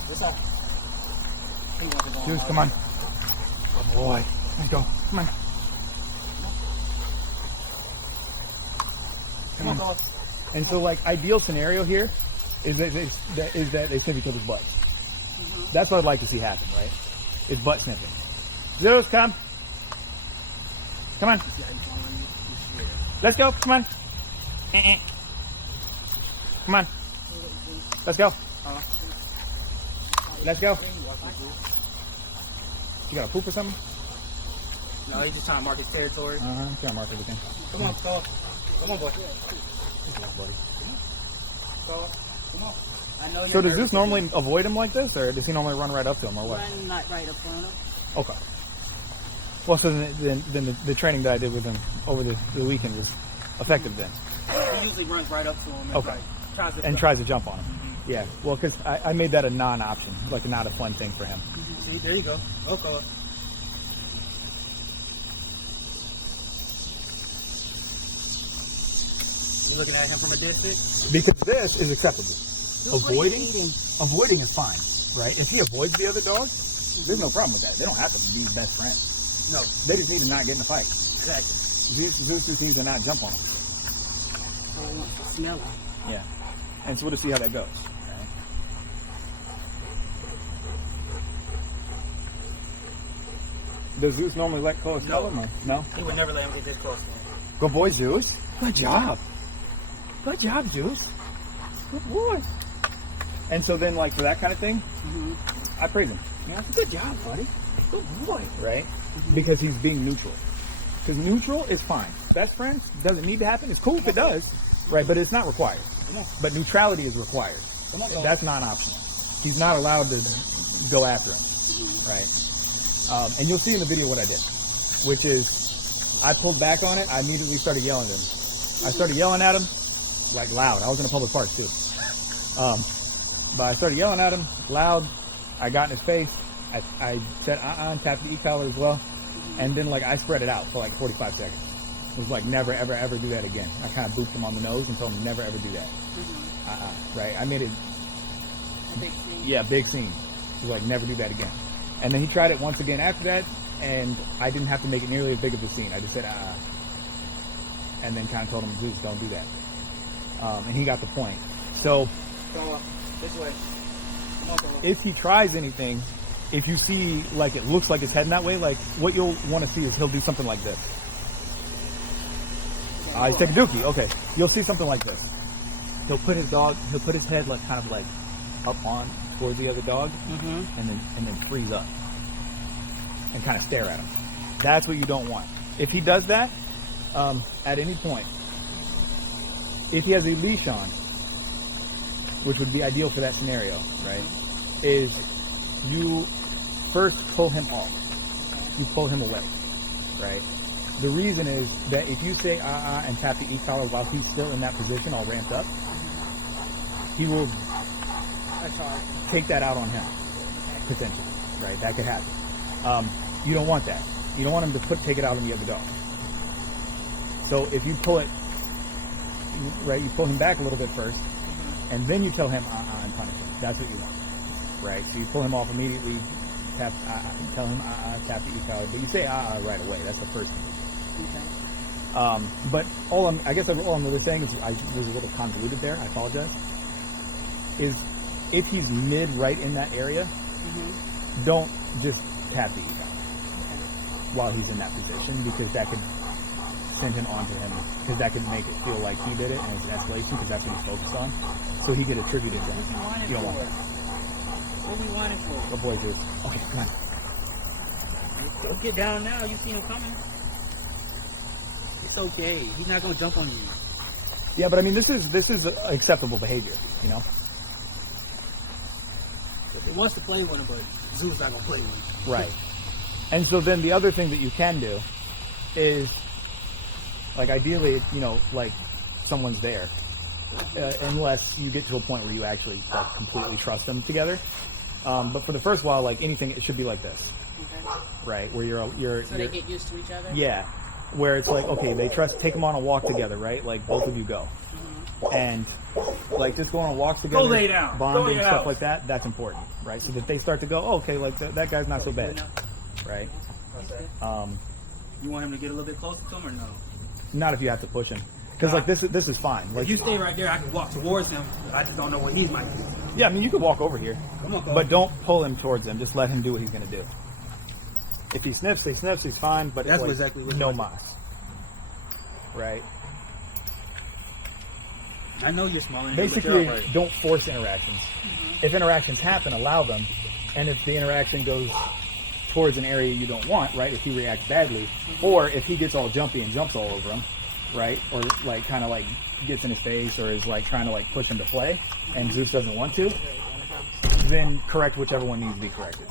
This side. Zeus, come on. Good boy. Let's go. Come on. Come on. And so, like, ideal scenario here is that they sniff each other's butts. That's what I'd like to see happen, right? Is butt sniffing. Zeus, come. Come on. Let's go. Come on. Come on. Let's go. Let's go. You got a poop or something? No, he's just trying to mark his territory. I'm trying to mark everything. Come on, Thor. Come on, boy. Good job, buddy. Thor, come on. I know So does Zeus normally avoid him like this, or does he normally run right up to him, or what? Run not right up on him. Okay. Well, so then the training that I did with him over the weekend was effective then. He usually runs right up to him and Okay. tries Tries to to jump on him. Yeah. Well, because I made that a non-option, like not a fun thing for him. See, there you go. Okay. You looking at him from a distance? Because this is acceptable. What are you eating? Avoiding is fine, right? If he avoids the other dog, there's no problem with that. They don't have to be best friends. No. They just need to not get in a fight. Exactly. Zeus just needs to not jump on him. So he wants to smell it. Yeah. And so we'll just see how that goes. Okay. Does Zeus normally let Chloe smell him? Or? No? He would never let him get this close to him. Good boy, Zeus. Good job. Good job, Zeus. Good boy. And so then, like, for that kind of thing, I praise him. You know, good job, buddy. Good boy. Right? Because he's being neutral. Because neutral is fine. Best friends doesn't need to happen. It's cool if it does, right? But it's not required. But neutrality is required. That's non-optional. He's not allowed to go after him, right? And you'll see in the video what I did, which is I pulled back on it. I immediately started yelling at him. I started yelling at him, like loud. I was in a public park too. But I started yelling at him loud. I got in his face. I said, and tapped the e-collar as well. And then like I spread it out for like 45 seconds. It was like never ever ever do that again. I kind of booped him on the nose and told him never ever do that. Right? I made it. A big scene. Yeah, big scene. He was like never do that again. And then he tried it once again after that, and I didn't have to make it nearly as big of a scene. I just said and then kind of told him, Zeus, don't do that. And he got the point. So Go up. This way. Come on, come on. if he tries anything, if you see like it looks like it's heading that way, like what you'll want to see is he'll do something like this. He's taking dookie. Okay, you'll see something like this. He'll put his head like kind of like up on towards the other dog, and then freeze up and kind of stare at him. That's what you don't want. If he does that at any point, if he has a leash on, which would be ideal for that scenario, right, is you first pull him off. You pull him away, right? The reason is that if you say and tap the e-collar while he's still in that position, all ramped up, he will take that out on him, potentially, right? That could happen. You don't want that. You don't want him to take it out on the other dog. So if you pull it, right, you pull him back a little bit first, and then you tell him and punish him. That's what you want, right? So you pull him off immediately, tap, tell him tap the e-collar, but you say right away. That's the first thing. Okay. But all I'm really saying is there's a little convoluted there. I apologize. Is if he's mid right in that area, don't just tap the e-collar while he's in that position, because that could send him onto him, because that could make it feel like he did it and it's an escalation, because that's what he's focused on. So he could attribute it to him. You don't want that. What do you want it for? Good boy, Zeus. Okay, come on. Don't get down now. You see him coming. It's okay. He's not gonna jump on you. Yeah, but I mean, this is acceptable behavior, you know. He wants to play with him, but Zeus not gonna play with him. Right. And so then the other thing that you can do is, like, ideally, you know, like someone's there, unless you get to a point where you actually like completely trust them together. But for the first while, like anything, it should be like this, Okay. right? Where So they get used to each other? yeah, where it's like, okay, they take them on a walk together, right? Like both of you go, and like just going on walks together, Go lay down. Go bonding, in your stuff house. like that. That's important, right? So that they start to go, oh, okay, like that guy's not so bad, right? You want him to get a little bit closer to him or no? Not if you have to push him, because like this is fine. Like If you stay right there, I can walk towards him. I just don't know what he might do. yeah, I mean you could walk over here, Come on, but don't pull him towards him. Just let him do what he's gonna do. If he sniffs, he's fine. But That's like, exactly what no he mas, right? I know you're small. Basically, don't force interactions. If interactions happen, allow them. And if the interaction goes towards an area you don't want, right? If he reacts badly, or if he gets all jumpy and jumps all over him, right? Or like kind of like gets in his face, or is like trying to like push him to play, and Zeus doesn't want to, then correct whichever one needs to be corrected,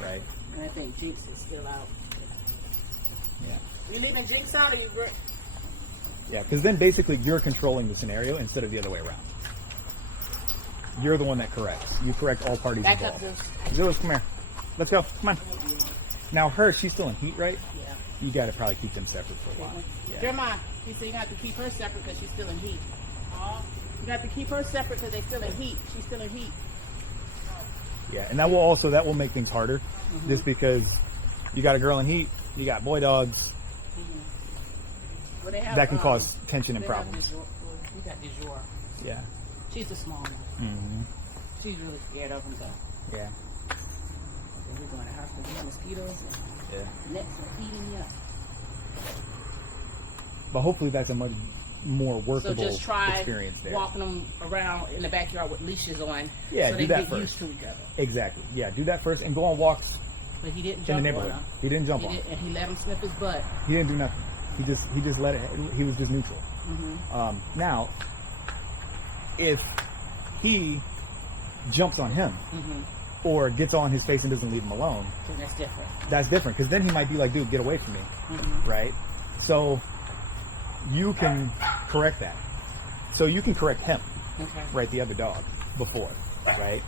right? And I think Jinx is still out. Yeah. You leaving Jinx out or you Yeah, because then basically you're controlling the scenario instead of the other way around. You're the one that corrects. You correct all parties back up involved. this? Zeus, come here. Let's go. Come on. Now she's still in heat, right? Yeah. You got to probably keep them separate for a while. Yeah. Jeremiah, you say you have to keep her separate because she's still in heat. You got to keep her separate because they're still in heat. She's still in heat. Yeah, and that will make things harder, just because you got a girl in heat, you got boy dogs. Well, they have, That can cause tension and they have problems. Du jour. We got du jour. Yeah. She's the small one. Mm-hmm. She's really scared of him though. Yeah. We're going to hospital. We have mosquitoes Yeah. and nets and feeding you up. But hopefully that's a much more So workable just try experience there. walking them around in the backyard with leashes on. Yeah, so do they that get first. used to each other. Exactly. Yeah, do that first and go on walks But he didn't in the jump on neighborhood. her. He didn't jump on. And he let him sniff his butt. He didn't do nothing. He just let it. He was just neutral. Now, if he jumps on him or gets on his face and doesn't leave him alone, So that's different. that's different, because then he might be like, dude, get away from me, right? So you can correct that. So you can correct him, Okay. right, the other dog, before, right?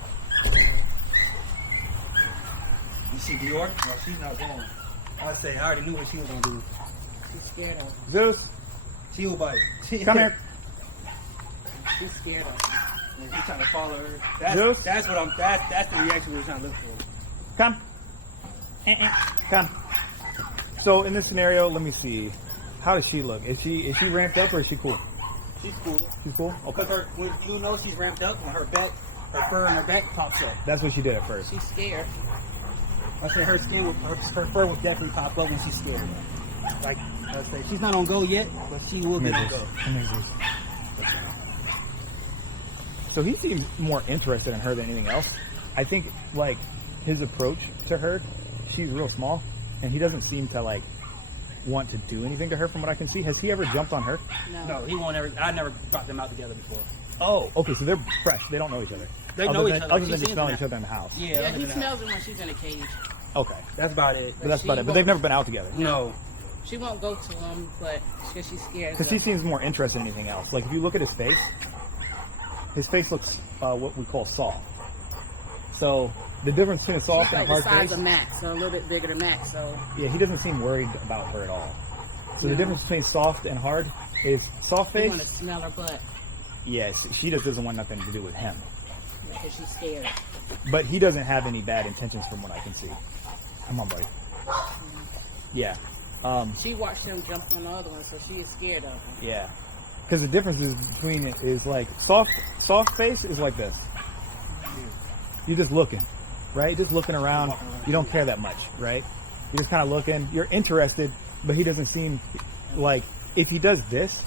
You see Dior? No, she's not going. I say I already knew what she was gonna do. She's scared of him. Zeus, She will bite. come here. She's scared of him. He's trying to follow her. Zeus? That's what I'm. That's the reaction we're trying to look for. Come. Come. So in this scenario, let me see. How does she look? Is she ramped up or is she cool? She's cool. She's cool? Okay. Because when you know she's ramped up, when her fur and her back pops up. That's what she did at first. She's scared. I say her skin, her fur will definitely pop up when she's scared. Like I say, she's not on go yet, but she will get on go. So he seems more interested in her than anything else. I think like his approach to her, she's real small, and he doesn't seem to like want to do anything to her from what I can see. Has he ever jumped on her? No, he won't ever. I never brought them out together before. Oh, okay, so they're fresh. They don't know each other. They know each other. Other than She's just smelling in each other in the house. Yeah, he smells her when she's in a cage. Okay. That's about it. But that's about it. But they've never been out together. No. She won't go to him, but because she's scared. Because she seems more interested in anything else. Like if you look at his face looks what we call soft. So the difference between a soft she's and like a the hard size face. of Max, so a little bit bigger than Max. So Yeah, he doesn't seem worried about her at all. So the No. difference between soft and hard is soft you face. want to smell her butt Yes, she just doesn't want nothing to do with him. because she's scared. But he doesn't have any bad intentions from what I can see. Come on, buddy. Yeah. She watched him jump on the other one, so she is scared of him. Yeah. Because the difference is between it is like soft face is like this. You're just looking, right? Just looking around. You don't care that much, right? You're just kind of looking. You're interested, but he doesn't seem like if he does this.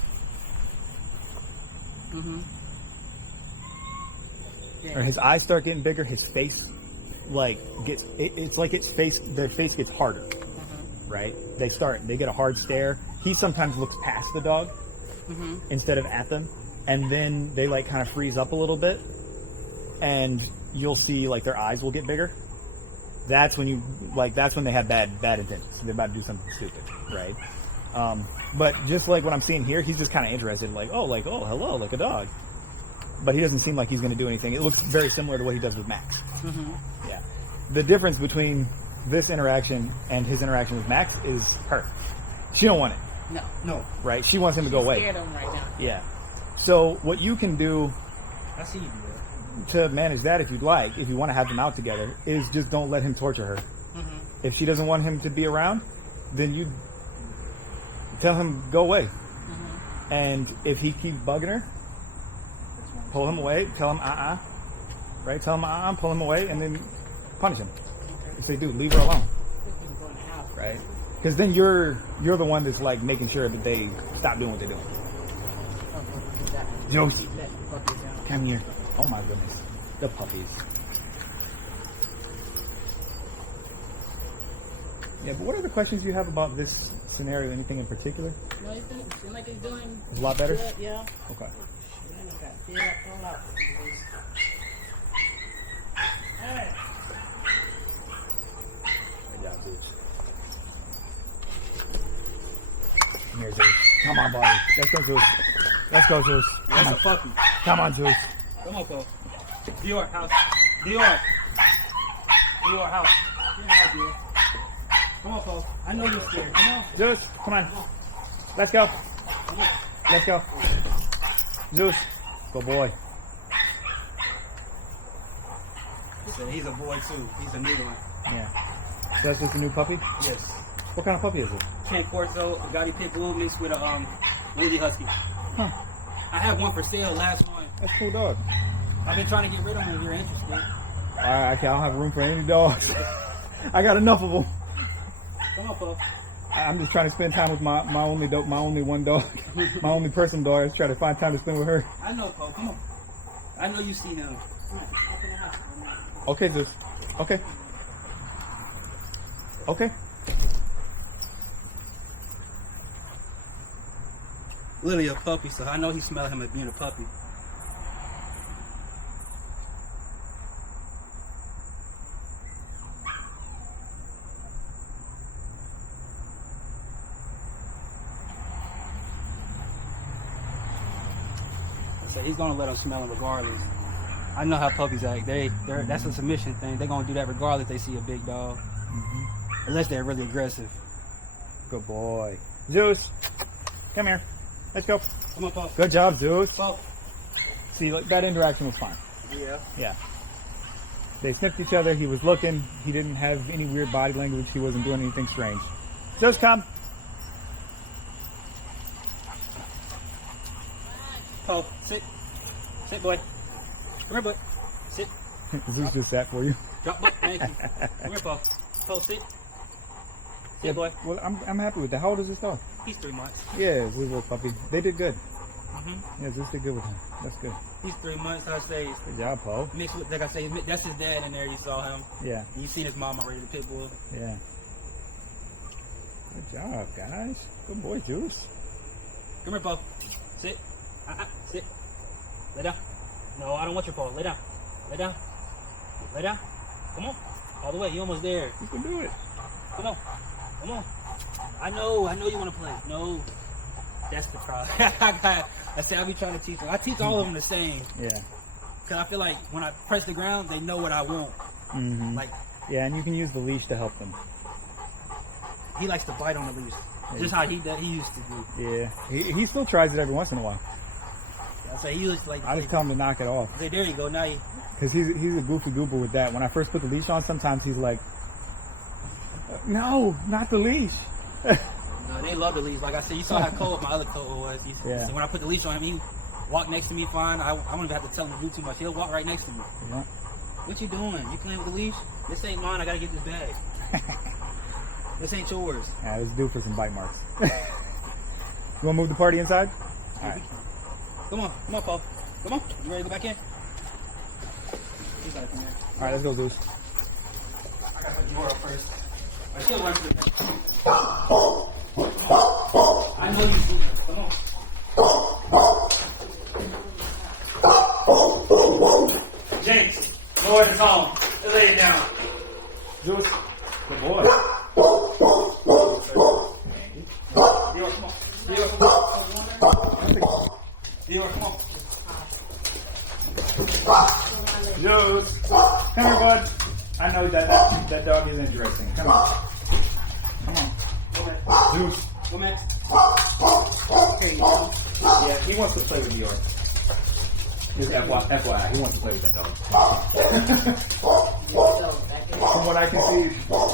Mm-hmm. Or his eyes start getting bigger, his face like gets it's like their face gets harder, right? They get a hard stare. He sometimes looks past the dog instead of at them, and then they like kind of freeze up a little bit, and you'll see like their eyes will get bigger. That's when they have bad intentions. They're about to do something stupid, right? But just like what I'm seeing here, he's just kind of interested, like oh hello, like a dog. But he doesn't seem like he's going to do anything. It looks very similar to what he does with Max. Yeah. The difference between this interaction and his interaction with Max is her. She don't want it. No. Right? She wants him to go away. Scared of him right now. Yeah. So what you can do I see you do to manage that, if you'd like, if you want to have them out together, is just don't let him torture her. If she doesn't want him to be around, then you tell him go away. And if he keeps bugging her, pull him away, tell him right? Tell him pull him away, and then punish him. You say, dude, leave her alone, right? Because then you're the one that's like making sure that they stop doing what they're doing. Josie, come here. Oh my goodness, the puppies. Yeah, but what are the questions you have about this scenario? Anything in particular? No, it seems like it's doing It's a lot better? good, yeah. Okay. Hey. Good job, Zeus. Come here, Zeus. Come on, buddy. Let's go, Zeus. Let's go, Zeus. That's a puppy. Come on, Zeus. Come on, Paul. Dior house. Dior house. Get in the house, Dior. Come on, Paul. I know you're scared. Come on. Zeus, come on. Let's go. Let's go. Zeus. Good boy. So he's a boy too. He's a new one. Yeah. So that's just a new puppy? Yes. What kind of puppy is it? Ken Corso, a Gotti Pit Bull mixed with a Woolly Husky. Huh. I have one for sale, last one. That's a cool dog. I've been trying to get rid of him if you're interested. I don't have room for any dogs. I got enough of them. Come on, Paul. I'm just trying to spend time with my only one dog, my only person dog. I just try to find time to spend with her. I know, Paul. Come on. I know you see him. Okay, Zeus. Okay. Okay. Lily a puppy, so I know he smelled him as being a puppy. So he's gonna let him smell him regardless. I know how puppies act. That's a submission thing. They're gonna do that regardless if they see a big dog. Unless they're really aggressive. Good boy. Zeus, come here. Let's go. Come on, Paul. Good job, Zeus. Paul. See, like, that interaction was fine. Yeah. Yeah. They sniffed each other. He was looking. He didn't have any weird body language. He wasn't doing anything strange. Zeus, come. Paul, sit. Sit, boy. Come here, boy. Sit. Zeus just sat for you. Drop, boy. Thank you. Come here, Paul. Paul, sit. Yeah, Sit, boy. Well, I'm happy with that. How old is this dog? He's 3 months. Yeah, we little puppy. They did good. Mm-hmm. Yeah, Zeus did good with him. That's good. He's 3 months, I say. Good job, Poe. Mixed with, like I say, that's his dad in there. You saw him. Yeah, You seen his mom already, the pit bull. yeah. Good job, guys. Good boy, Zeus. Come here, Paul. Sit. Sit. Lay down. No, I don't want your paw. Lay down. Lay down. Lay down. Come on. All the way. You almost there. You can do it. Come on. Come on. I know you want to play. No. That's the problem. I say I'll be trying to teach them. I teach all of them the same. Yeah. Because I feel like when I press the ground, they know what I want. Mm-hmm. Like, Yeah, and you can use the leash to help them. he likes to bite on the leash. Just how he used to do. Yeah. He still tries it every once in a while. I say he looks like. I just tell him to knock it off. I say, there you go. Now you. Because he's a goofy goober with that. When I first put the leash on, sometimes he's like, no, not the leash. No, they love the leash. Like I said, you saw how cold my other coat was. Yeah. So when I put the leash on him, he walked next to me fine. I don't even have to tell him to do too much. He'll walk right next to me. Yeah. What you doing? You playing with the leash? This ain't mine. I gotta get this bag. This ain't yours. Yeah, this is due for some bite marks. You want to move the party inside? All right. Come on, Paul. Come on. You ready to go back in? He's gotta come here. All right, let's go, Zeus. I gotta put Dior up first. I still want to. I know you do this. Come on. James, lower the tone. Lay it down. Zeus. Good boy. Dior, come on. Dior, come on. Dior, come on. Zeus. Come here, bud. I know that dog is interesting. Come on. Come on. Zeus. Go, Max. Hey. Yeah, he wants to play with Dior. Just FYI, he wants to play with that dog. From what I can see,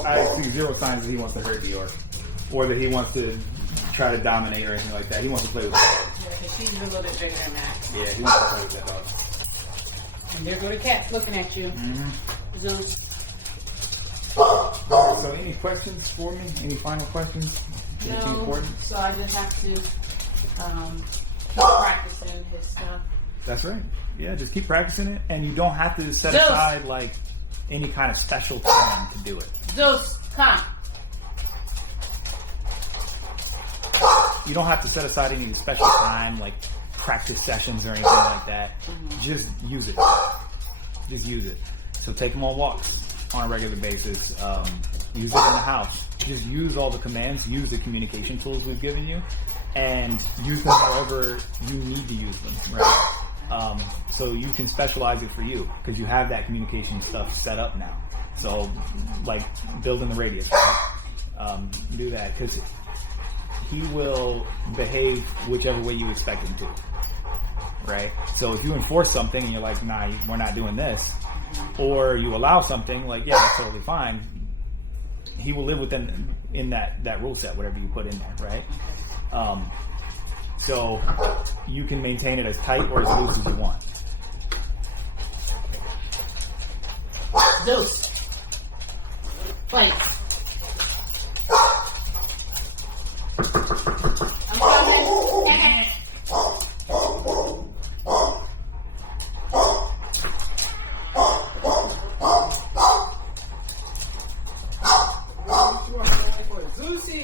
I see zero signs that he wants to hurt Dior. Or that he wants to try to dominate or anything like that. He wants to play with that dog. Yeah, 'cause she's a little bit bigger than Max. Yeah, he wants to play with that dog. And there go the cat looking at you. Mm-hmm. Zeus. So any questions for me? Any final questions? Anything No, important? so I just have to keep practicing his stuff. That's right. Yeah, just keep practicing it, and you don't have to set Zeus. aside like any kind of special time to do it. Zeus, come. You don't have to set aside any special time, like practice sessions or anything like that. Just use it. Just use it. So take them on walks on a regular basis. Use it in the house. Just use all the commands. Use the communication tools we've given you, and use them however you need to use them. Right. So you can specialize it for you because you have that communication stuff set up now. So, like building the radius, right? Do that because he will behave whichever way you expect him to, right? So if you enforce something and you're like, nah, we're not doing this, or you allow something like, yeah, that's totally fine, he will live in that rule set, whatever you put in there, right? So you can maintain it as tight or as loose as you want. Zeus. Wait. I'm coming. Zeusy!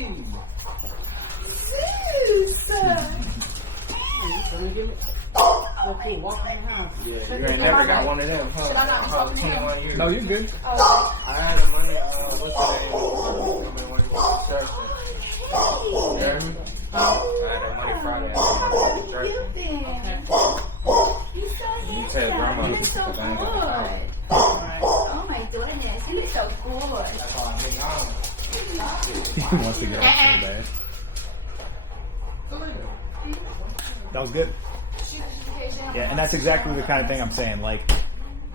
Yeah, you ain't never got one of them, huh? 21 years. No, you're good. I had the money, what's the name? When you want to you hear me? I had that money Friday. You tell grandma because I ain't got the time. Oh my goodness, you look so good. That's why I'm getting on. He wants to get off so bad. That was good. Yeah, and that's exactly the kind of thing I'm saying. Like,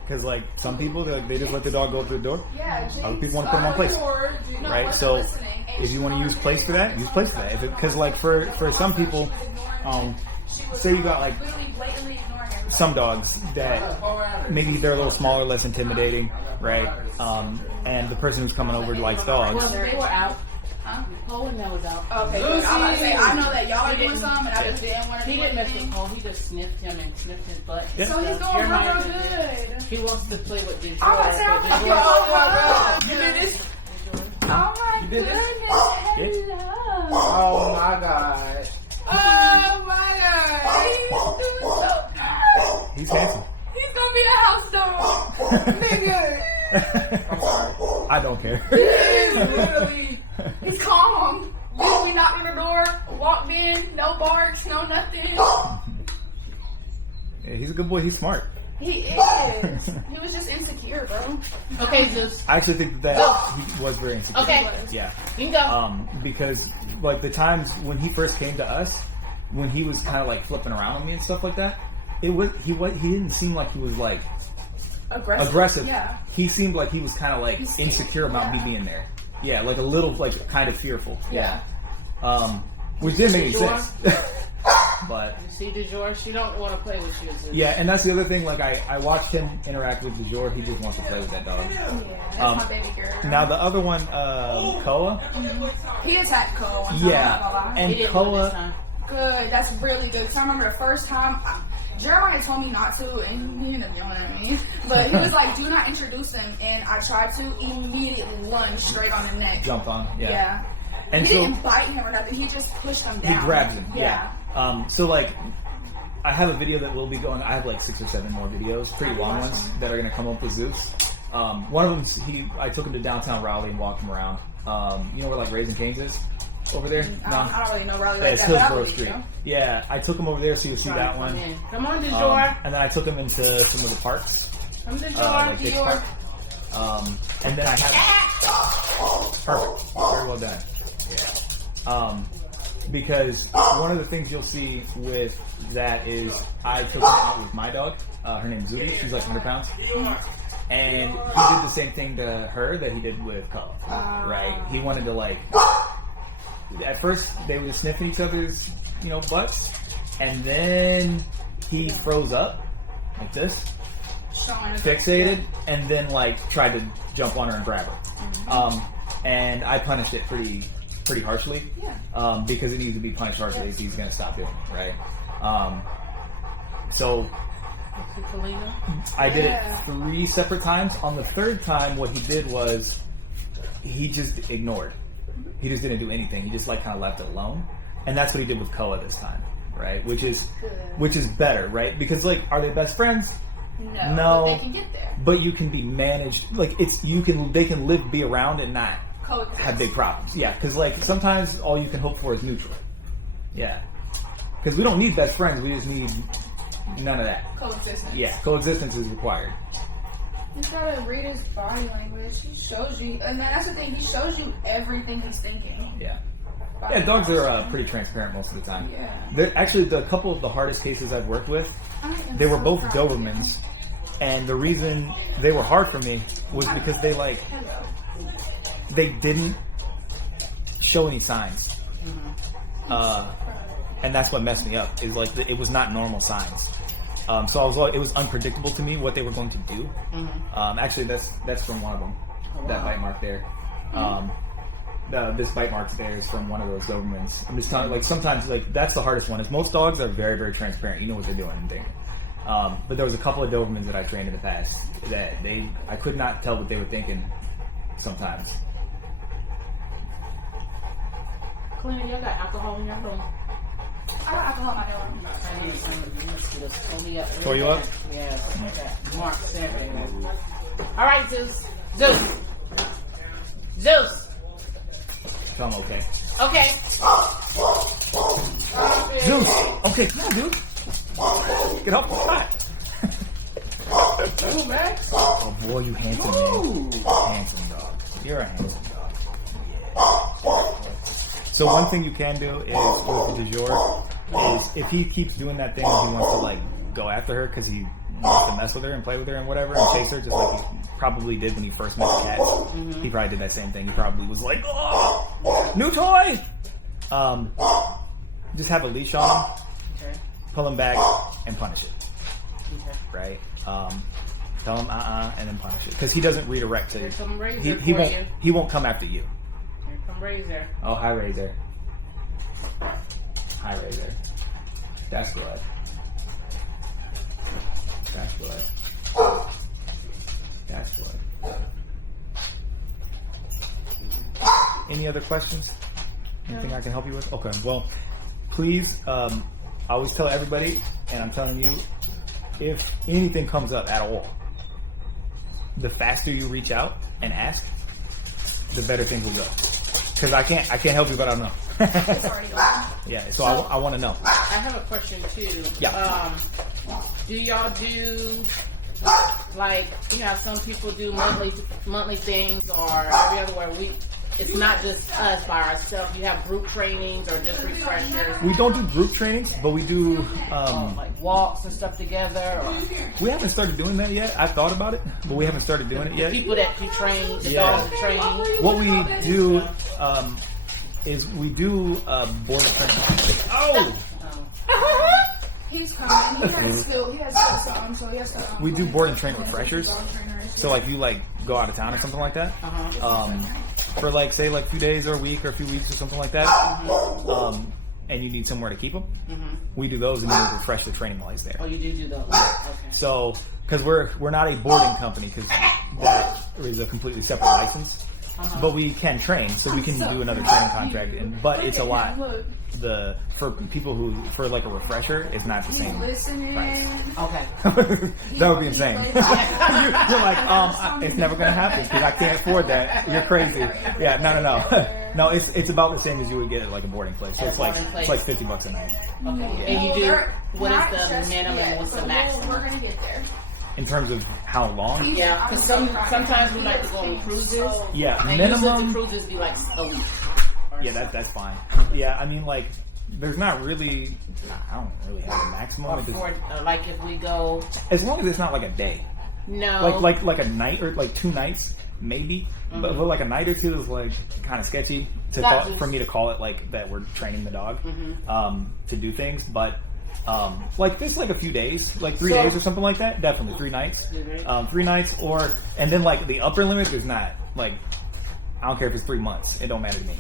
because like some people they just let the dog go through the door. Yeah, Other people want to put them on place, right? So if you want to use place for that, use place for that. Because like for some people, say you got like some dogs that maybe they're a little smaller, less intimidating, right? And the person who's coming over likes dogs. They were out. Huh? Cole and Mel was out. Okay, good. I'm about to say, I know that y'all are doing something, and I just didn't want to He do didn't mess with anything. Cole. He just sniffed him and sniffed his butt. Yeah. So he's doing real good. He wants to play with Dior. I'm about to say, I'm but fucking Dior- you did this? Oh my did this? goodness. Hello. Oh my god. Oh my god. He's doing so good. He's handsome. He's gonna be a house dog. Nigga. I'm sorry. I don't care. He is literally. He's calm. We knocked on the door, walked in, no barks, no nothing. Yeah, he's a good boy. He's smart. He is. He was just insecure, bro. Okay, Zeus. I actually think that he was very insecure. Okay. Yeah. You can go. Because like the times when he first came to us, when he was kind of like flipping around on me and stuff like that, he didn't seem like he was like aggressive. Yeah. He seemed like he was kind of like insecure about me being there. Yeah, like a little like kind of fearful. Yeah. Which didn't make any sense. But You see Dior? She don't want to play with you. Zeus. yeah, and that's the other thing. Like I watched him interact with Dior. He just wants to play with that dog. Yeah, that's my baby girl. Now the other one, Koa. He attacked Cole. Yeah, He and didn't do it this Koa. time. Good. That's really good. Because I remember the first time, Jeremiah told me not to, and he ended up yelling at me. But he was like, do not introduce him. And I tried to, immediately lunge straight on the neck. Jumped on. Yeah. And He so didn't bite him or nothing. He just pushed him down. he grabs him. Yeah. So like, I have a video that will be going. I have like 6 or 7 more videos, pretty long ones that are going to come up with Zeus. One of them, I took him to downtown Raleigh and walked him around. You know where like Raising Cane's is over there? I don't really know Raleigh Yeah, like it's that. but I Hillsborough believe Street. you. Yeah, I took him over there so you see that one. Come on, Dior. And then I took him into some of the parks, Come Dior, like Dick's Dior. Park. And then I have perfect, very well done. Yeah. Because one of the things you'll see with that is I took him out with my dog. Her name's Zudi. She's like 100 pounds. And he did the same thing to her that he did with Koa. Right? He wanted to like. At first, they were just sniffing each other's, butts, and then he froze up like this, fixated, and then like tried to jump on her and grab her. And I punished it pretty harshly, because it needs to be punished harshly if he's going to stop doing it, right? So I did it 3 separate times. On the 3rd time, what he did was he just ignored. He just didn't do anything. He just like kind of left it alone, and that's what he did with Koa this time, right? Which is better, right? Because like, are they best friends? No. But they can get there. But you can be managed. Like they can be around and not have big problems. Yeah, because like sometimes all you can hope for is neutral. Yeah, because we don't need best friends. We just need none of that. Coexistence. Yeah, coexistence is required. You gotta read his body language. He shows you, and that's the thing. He shows you everything he's thinking. Yeah. Yeah, dogs are pretty transparent most of the time. Yeah. They're actually the couple of the hardest cases I've worked with. They were both Dobermans, and the reason they were hard for me was because they didn't show any signs, and that's what messed me up. Is like it was not normal signs. So it was unpredictable to me what they were going to do. Actually, that's from one of them. That bite mark there. This bite mark there is from one of those Dobermans. I'm just telling you, like sometimes like that's the hardest one. Is most dogs are very, very transparent. You know what they're doing and thinking. But there was a couple of Dobermans that I trained in the past that I could not tell what they were thinking sometimes. Kalina, you got alcohol in your room? I got alcohol in my room. Tore you up? Yes. Okay. Mark 7. All right, Zeus. Zeus. So I'm okay. Okay. Zeus! Okay, come on, dude. Get up. Ooh, Max. Oh boy, you handsome man. Handsome dog. You're a handsome dog. Yeah. So one thing you can do is with the du jour is if he keeps doing that thing, he wants to like go after her because he wants to mess with her and play with her and whatever and chase her, just like he probably did when he first met the cats. He probably did that same thing. He probably was like, "Oh, new toy!" Just have a leash on him, Okay. pull him back, and punish it. Okay. Right? Tell him and then punish it because he doesn't redirect to. Here's some razor He for won't. you. He won't come after you. Here come Razor. Oh, hi Razor. Hi Razor. That's good. That's good. That's good. Any other questions? Anything I can help you with? Okay. Well, please. I always tell everybody, and I'm telling you, if anything comes up at all, the faster you reach out and ask, the better things will go. Because I can't help you, but I don't know. It's already gone. Yeah, so I want to know. I have a question too. Yeah. Do y'all do like some people do monthly things or every other week? It's not just us by ourselves. You have group trainings or just refreshers. We don't do group trainings, but we do. Like walks and stuff together. Or We haven't started doing that yet. I thought about it, but we haven't started doing it yet. people that you train, the Yeah. dogs you train. What we do is we do border training. Oh, He's coming. He has skills, so he has to. we do board and train refreshers. Dog trainers. So like you like go out of town or something like that, for like say like 2 days or a week or a few weeks or something like that, and you need somewhere to keep them. We do those and then we refresh the training while he's there. Oh, you do those. Okay. So, because we're not a boarding company, because that is a completely separate license. But we can train, so we can do another training contract. But it's a lot. Look, For people for like a refresher, it's not the same listening. price. Okay. That would be insane. You're like, it's never gonna happen because I can't afford that. You're crazy. Yeah, no. No, it's about the same as you would get at like a boarding place. So At a it's like boarding place. $50 a night. Okay. And you do, what is the minimum, what's the maximum? We're gonna get there. In terms of how long? Yeah, because sometimes we like to go on cruises. Yeah, And usually minimum. the cruises be like a week. or Yeah, so. that's fine. Yeah, I mean, like, there's not really. I don't really have a maximum. Or It just- for, like if we go, as long as it's not like a day, no. like a night or like 2 nights, maybe. But like a night or two is like kind of sketchy for me to call it like that. We're training the dog to do things, but. Like this, like a few days, like 3 days or something like that. Definitely 3 nights, 3 nights, and then like the upper limit. There's not like I don't care if it's 3 months. It don't matter to me,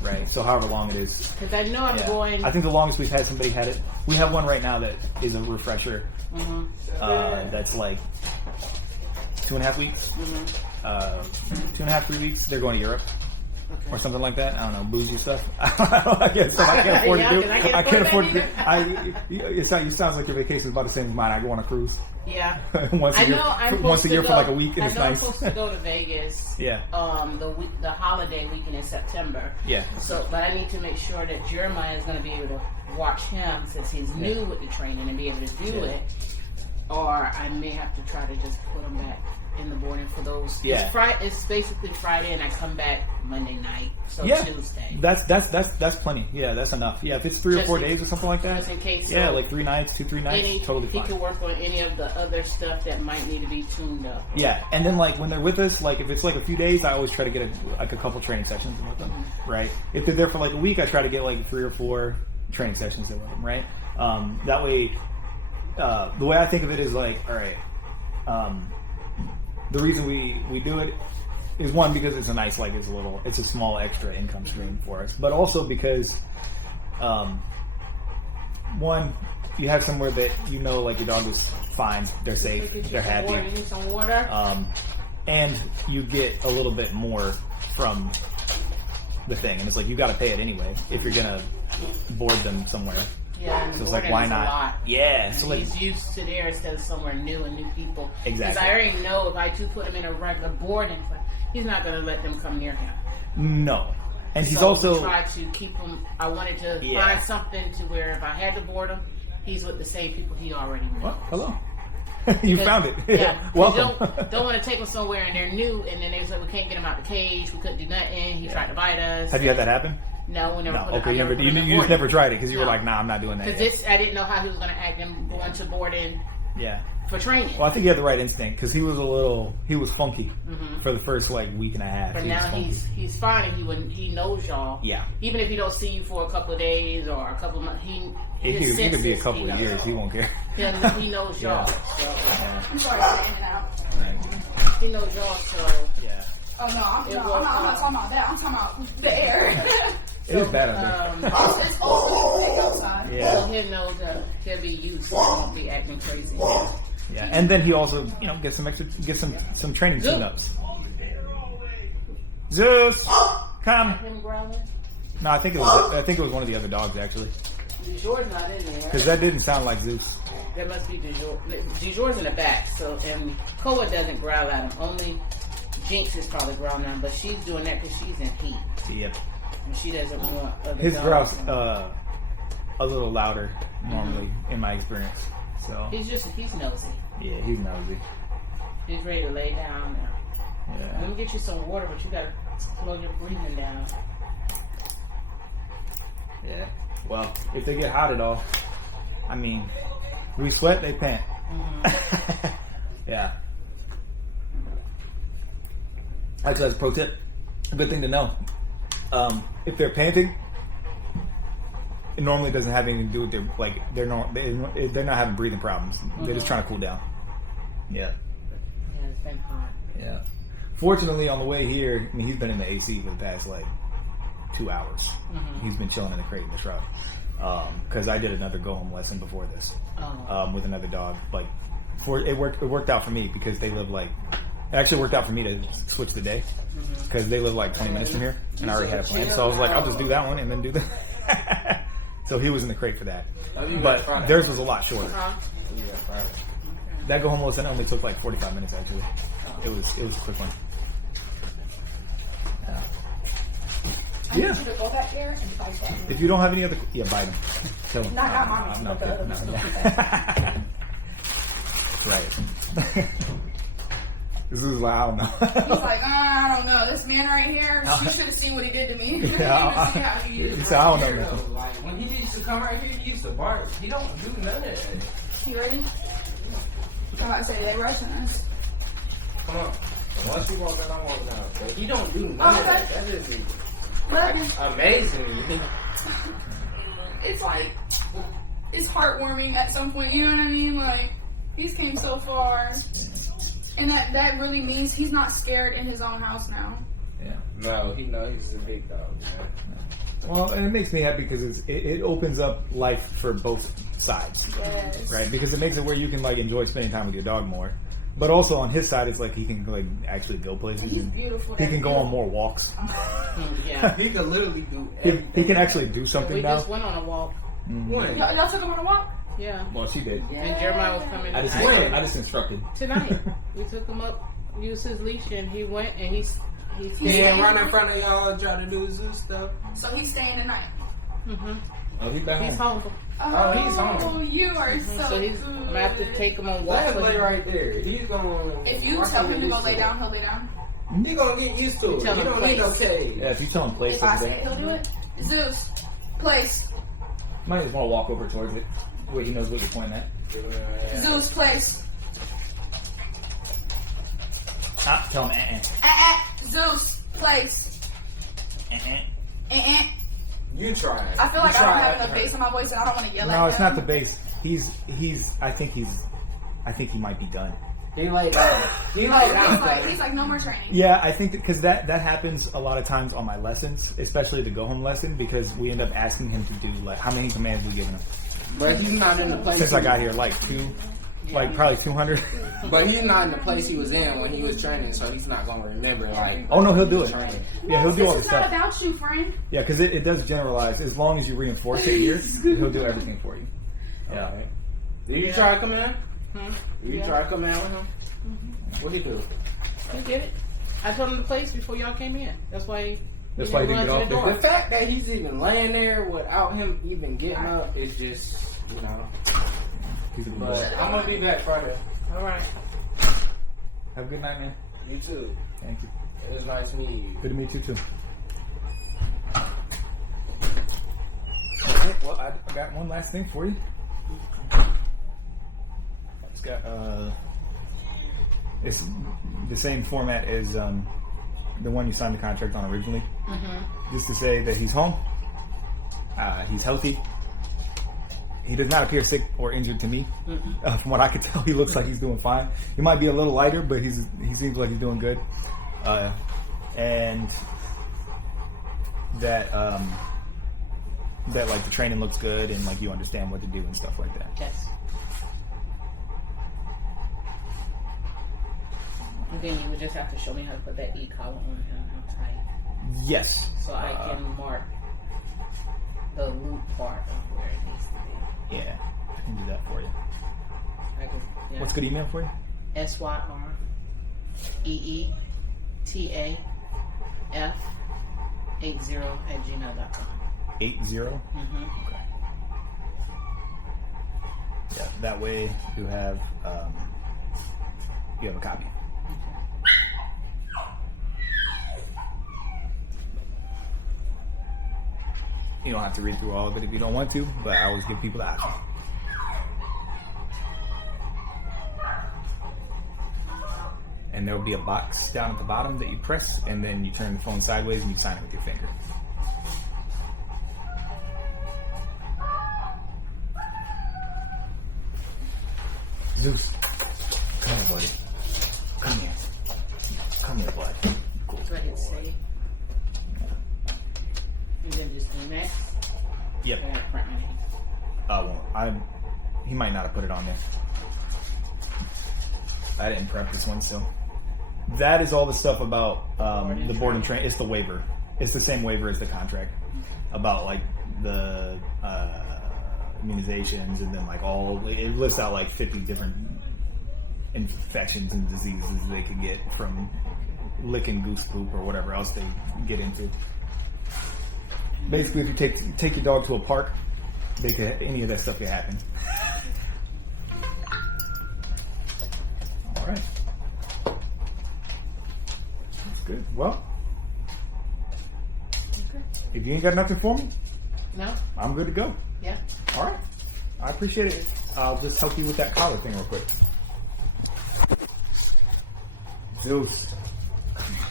right? So however long it is. Because I know I'm Yeah. going. I think the longest we've had somebody had it. We have one right now that is a refresher. That's like 2.5 weeks. 2.5, 3 weeks. They're going to Europe. Or something like that. I don't know, bougie stuff. I guess I can't afford to do. Yeah, 'cause I can't afford to do. that It sounds like your vacation is about the same as mine. I go on a cruise Yeah. once a I year. know I'm Once a supposed year to for go, like a week, and I it's know I'm nice. supposed to go to Vegas. Yeah. The holiday weekend in September. Yeah. So, but I need to make sure that Jeremiah is going to be able to watch him since he's new with the training and be able to do it. Or I may have to try to just put him back in the morning for those. Yeah. It's basically Friday, and I come back Monday night. So Yeah. Tuesday. That's plenty. Yeah, that's enough. Yeah, if it's 3 or Just 4 in- days or something like that. just in case, Yeah, so like 3 nights, 3 nights, totally he fine. can work on any of the other stuff that might need to be tuned up. Yeah, and then like when they're with us, like if it's like a few days, I always try to get a couple training sessions in with them, right? If they're there for like a week, I try to get like 3 or 4 training sessions in with them, right? That way, the way I think of it is like, all right, the reason we do it is one because it's a nice, like it's a small extra income stream for us, but also because, one, you have somewhere that you know, like your dog is fine, they're safe, they're happy. You need some water. And you get a little bit more from the thing, and it's like you got to pay it anyway if you're gonna board them somewhere. Yeah, and So it's like, boarding why is a not? lot. Yeah, so And like he's used to there instead of somewhere new and new people. Exactly. Because I already know if I do put him in a regular boarding place, he's not going to let them come near him. no, and he's So also we try to keep him. I wanted to Yeah. find something to where if I had to board him, he's with the same people he already knew. what? Hello, you Because- found it. Yeah. Welcome. Don't want to take him somewhere and they're new, and then they was like, we can't get him out the cage. We couldn't do nothing. He tried to bite us. Have you had that happen? No, we never. No, put it, okay, I you never put it in just boarding. never tried it because you were No. like, nah, I'm not doing that. Because yet. this, I didn't know how he was going to act and going to boarding Yeah. for training. Well, I think he had the right instinct because he was funky for the first like week and a half. But He was now funky. he's fine and he knows y'all. Yeah. Even if he don't see you for a couple of days or a couple of months, It could be a couple of years. He won't care. He knows y'all. Yeah. I'm sorry for in and out. Right. He knows y'all, so Yeah. Oh no, I'm not talking about that. I'm talking about the air. It is bad out there. It's open big outside. so Yeah. he'll know that he'll be used. So he won't be acting crazy. Yeah. And then he also, get some training Zeus. tune-ups. Zeus, come. Him growling. No, I think it was one of the other dogs actually, DuJour's not in there. because that didn't sound like Zeus. That must be DuJour. DuJour's in the back, so and Koa doesn't growl at him. Only Jinx is probably growling at him, but she's doing that because she's in heat Yep. and she doesn't want other His dogs. growl's a little louder normally in my experience. So He's nosy. yeah, he's nosy. He's ready to lay down now. Yeah. Let me get you some water, but you gotta slow your breathing down. Yeah. Well, if they get hot at all, I mean, we sweat, they pant. Yeah. That's a pro tip. A good thing to know. If they're panting, it normally doesn't have anything to do with they're not having breathing problems. They're just trying to cool down. Yeah. Yeah, it's been hot. Yeah. Fortunately, on the way here, I mean, he's been in the AC for the past 2 hours. He's been chilling in the crate in the truck. Because I did another go home lesson before this with another dog. It worked out for me because they live it actually worked out for me to switch the day because they live 20 minutes from here, and I already had a plan. So I was like, I'll just do that one and then do that. So he was in the crate for that, but theirs was a lot shorter. That go home lesson only took 45 minutes actually. It was a quick one. I need you to go back there and fight that. If you don't have any other, bite them. Kill them. Not mommy, No, but the other no, stuff. Right. This is I don't know. He's like, I don't know. This man right here, you should have seen what he did to me. Yeah, See how he used he said, I don't know Here, nothing. though, when he used to come right here, he used to bark. He don't do none of that. You ready? I'm about to say, they rushing us. Come on. Once you walk out, I'm walking out. But he don't do none of that. That is But amazing. it's it's heartwarming at some point. You know what I mean? He's came so far. And that really means he's not scared in his own house now. Yeah. No, he knows he's a big dog, man. Well, and it makes me happy because it opens up life for both sides, Yes. right? Because it makes it where you can enjoy spending time with your dog more. But also on his side, it's he can actually go places. He's And beautiful. he can go on more walks. Yeah. He can literally do everything. He can actually do something We now. just went on a walk. When? Y'all took him on a walk? Yeah. Well, she did. And Jeremiah was coming I just instructed. tonight. We took him up, used his leash, and he went and he's He didn't run in front of y'all and try to do his Zeus stuff. So he's staying tonight. Oh, he's back He's home. home. Oh, he's home. You are so So he's good. I'm gonna have to take him on walks. Let's with lay him. right there. He's gonna. If you tell him to go lay down, he'll lay down. He gonna get used to it. Tell He him don't need no place. cage. Yeah, if you tell him place If I every say it, day, he'll do it. Zeus, place. might just want to walk over towards it where he knows what you're pointing at. Zeus, place. Tell him Zeus, place. You try it. I feel like You I don't try have it. enough bass on my voice and I don't want to yell at him. No, it's not the base. I think he might be done. He laid down. He laid down. He's like, no more training. Yeah, I think because that happens a lot of times on my lessons, especially the go home lesson, because we end up asking him to do how many commands we giving him. But he's not in the place. Since I got here, probably 200. But he's not in the place he was in when he was training, so he's not gonna remember. Oh no, he'll do it. Training. Yeah, he'll do all the This is not stuff. about you, friend. Yeah, because it does generalize. As long as you reinforce it here, he'll do everything for you. Yeah. Okay. Did you try to come in? Did you Yeah. try to come in with him? What'd he do? He did it. I told him the place before y'all came in. That's why he That's why he didn't run get to off the there. The fact that he's even laying there without him even getting up is just, He's a good boy. But I'm gonna be back Friday. All right. Have a good night, man. You too. Thank you. It was nice meeting you. Good to meet you too. Well, I got one last thing for you. It's got it's the same format as the one you signed the contract on originally. Just to say that he's home, he's healthy. He does not appear sick or injured to me. From what I could tell, he looks like he's doing fine. He might be a little lighter, but he seems like he's doing good. And that that like the training looks good and like you understand what to do and stuff like that. Yes. And then you would just have to show me how to put that e-collar on him, how tight. Yes. So I can mark the loop part of where it needs to be. Yeah, I can do that for you. I can, yeah. What's a good email for you? SYREETF80@gmail.com. 80. Okay. Yeah, that way you have a copy. You don't have to read through all of it if you don't want to, but I always give people the option. And there will be a box down at the bottom that you press, and then you turn the phone sideways and you sign it with your finger. Zeus, come here, buddy. Come here. Come here, bud. Cool. So I hit save. And then just do next. Yep. I gotta print my name. Well, he might not have put it on there. I didn't prep this one, so that is all the stuff about the board and train. It's the waiver. It's the same waiver as the contract about like the immunizations, and then like it lists out like 50 different infections and diseases they could get from licking goose poop or whatever else they get into. Basically, if you take your dog to a park, any of that stuff could happen. All right. That's good. Well, if you ain't got nothing for me, No? I'm good to go. Yeah. All right. I appreciate it. I'll just help you with that collar thing real quick. Zeus,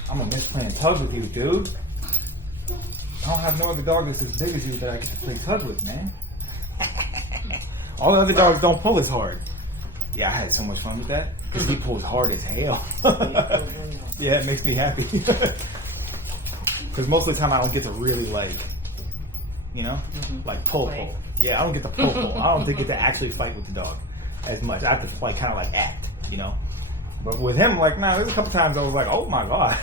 I'm gonna miss playing tug with you, dude. I don't have no other dog that's as big as you that I get to play tug with, man. All the other dogs don't pull as hard. Yeah, I had so much fun with that because he pulls hard as hell. Yeah, it makes me happy. Because most of the time I don't get to really like pull. Yeah, I don't get to pull. I don't get to actually fight with the dog as much. I have to like kind of like act, But with him, like, there's a couple times I was like, oh my God,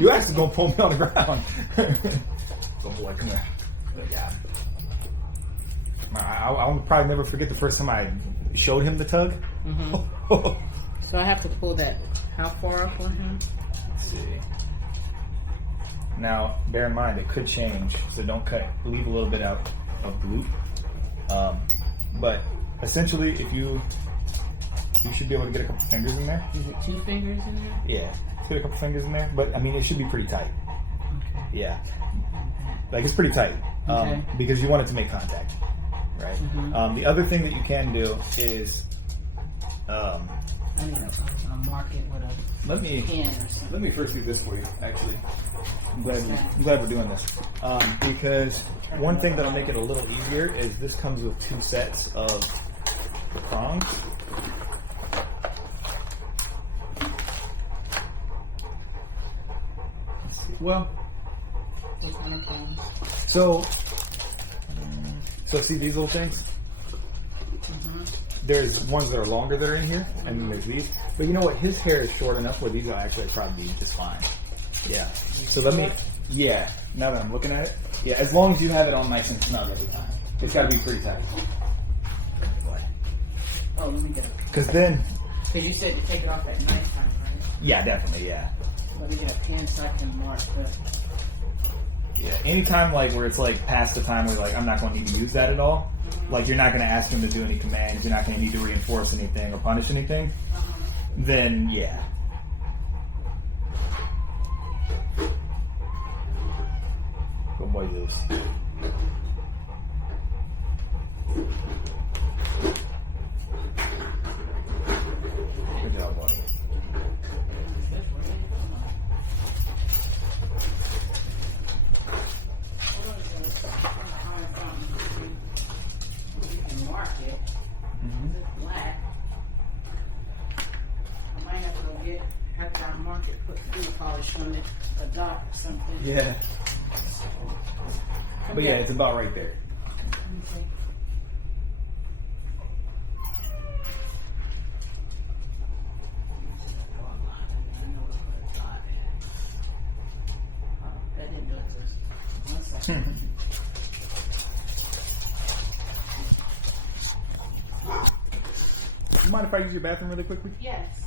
you actually gonna pull me on the ground. Oh boy, come here. Yeah. I'll probably never forget the first time I showed him the tug. So I have to pull that how far up on him? Let's see. Now, bear in mind, it could change, so don't leave a little bit out of the loop. But essentially, if you should be able to get a couple fingers in there. Is it 2 fingers in there? Yeah, get a couple fingers in there. But I mean, it should be pretty tight. Okay. Yeah, like it's pretty tight because you want it to make contact, right? The other thing that you can do is I need to mark it with a let me pen or something. let me first do this for you. Actually, I'm glad we're doing this because one thing that'll make it a little easier is this comes with 2 sets of the prongs. Let's see. Well, so see these little things? There's ones that are longer that are in here, and then there's these. But you know what? His hair is short enough where these will actually probably be just fine. Yeah. So now that I'm looking at it, yeah, as long as you have it on nice and snug every time. It's got to be pretty tight. Oh, let me get it. Because then... Because you said to take it off at nighttime, right? Yeah, definitely, yeah. Let me get a pen so I can mark the... Yeah, anytime like where it's like past the time where like I'm not going to need to use that at all, like you're not going to ask him to do any commands, you're not going to need to reinforce anything or punish anything, then yeah. Good boy, Zeus. Good job, buddy. Mark it. It's black. I might have to go get, after I mark it, put finger polish on it, a dot or something. Yeah. But yeah, it's about right there. Okay. That didn't do it just 1 second. You mind if I use your bathroom really quickly? Yes.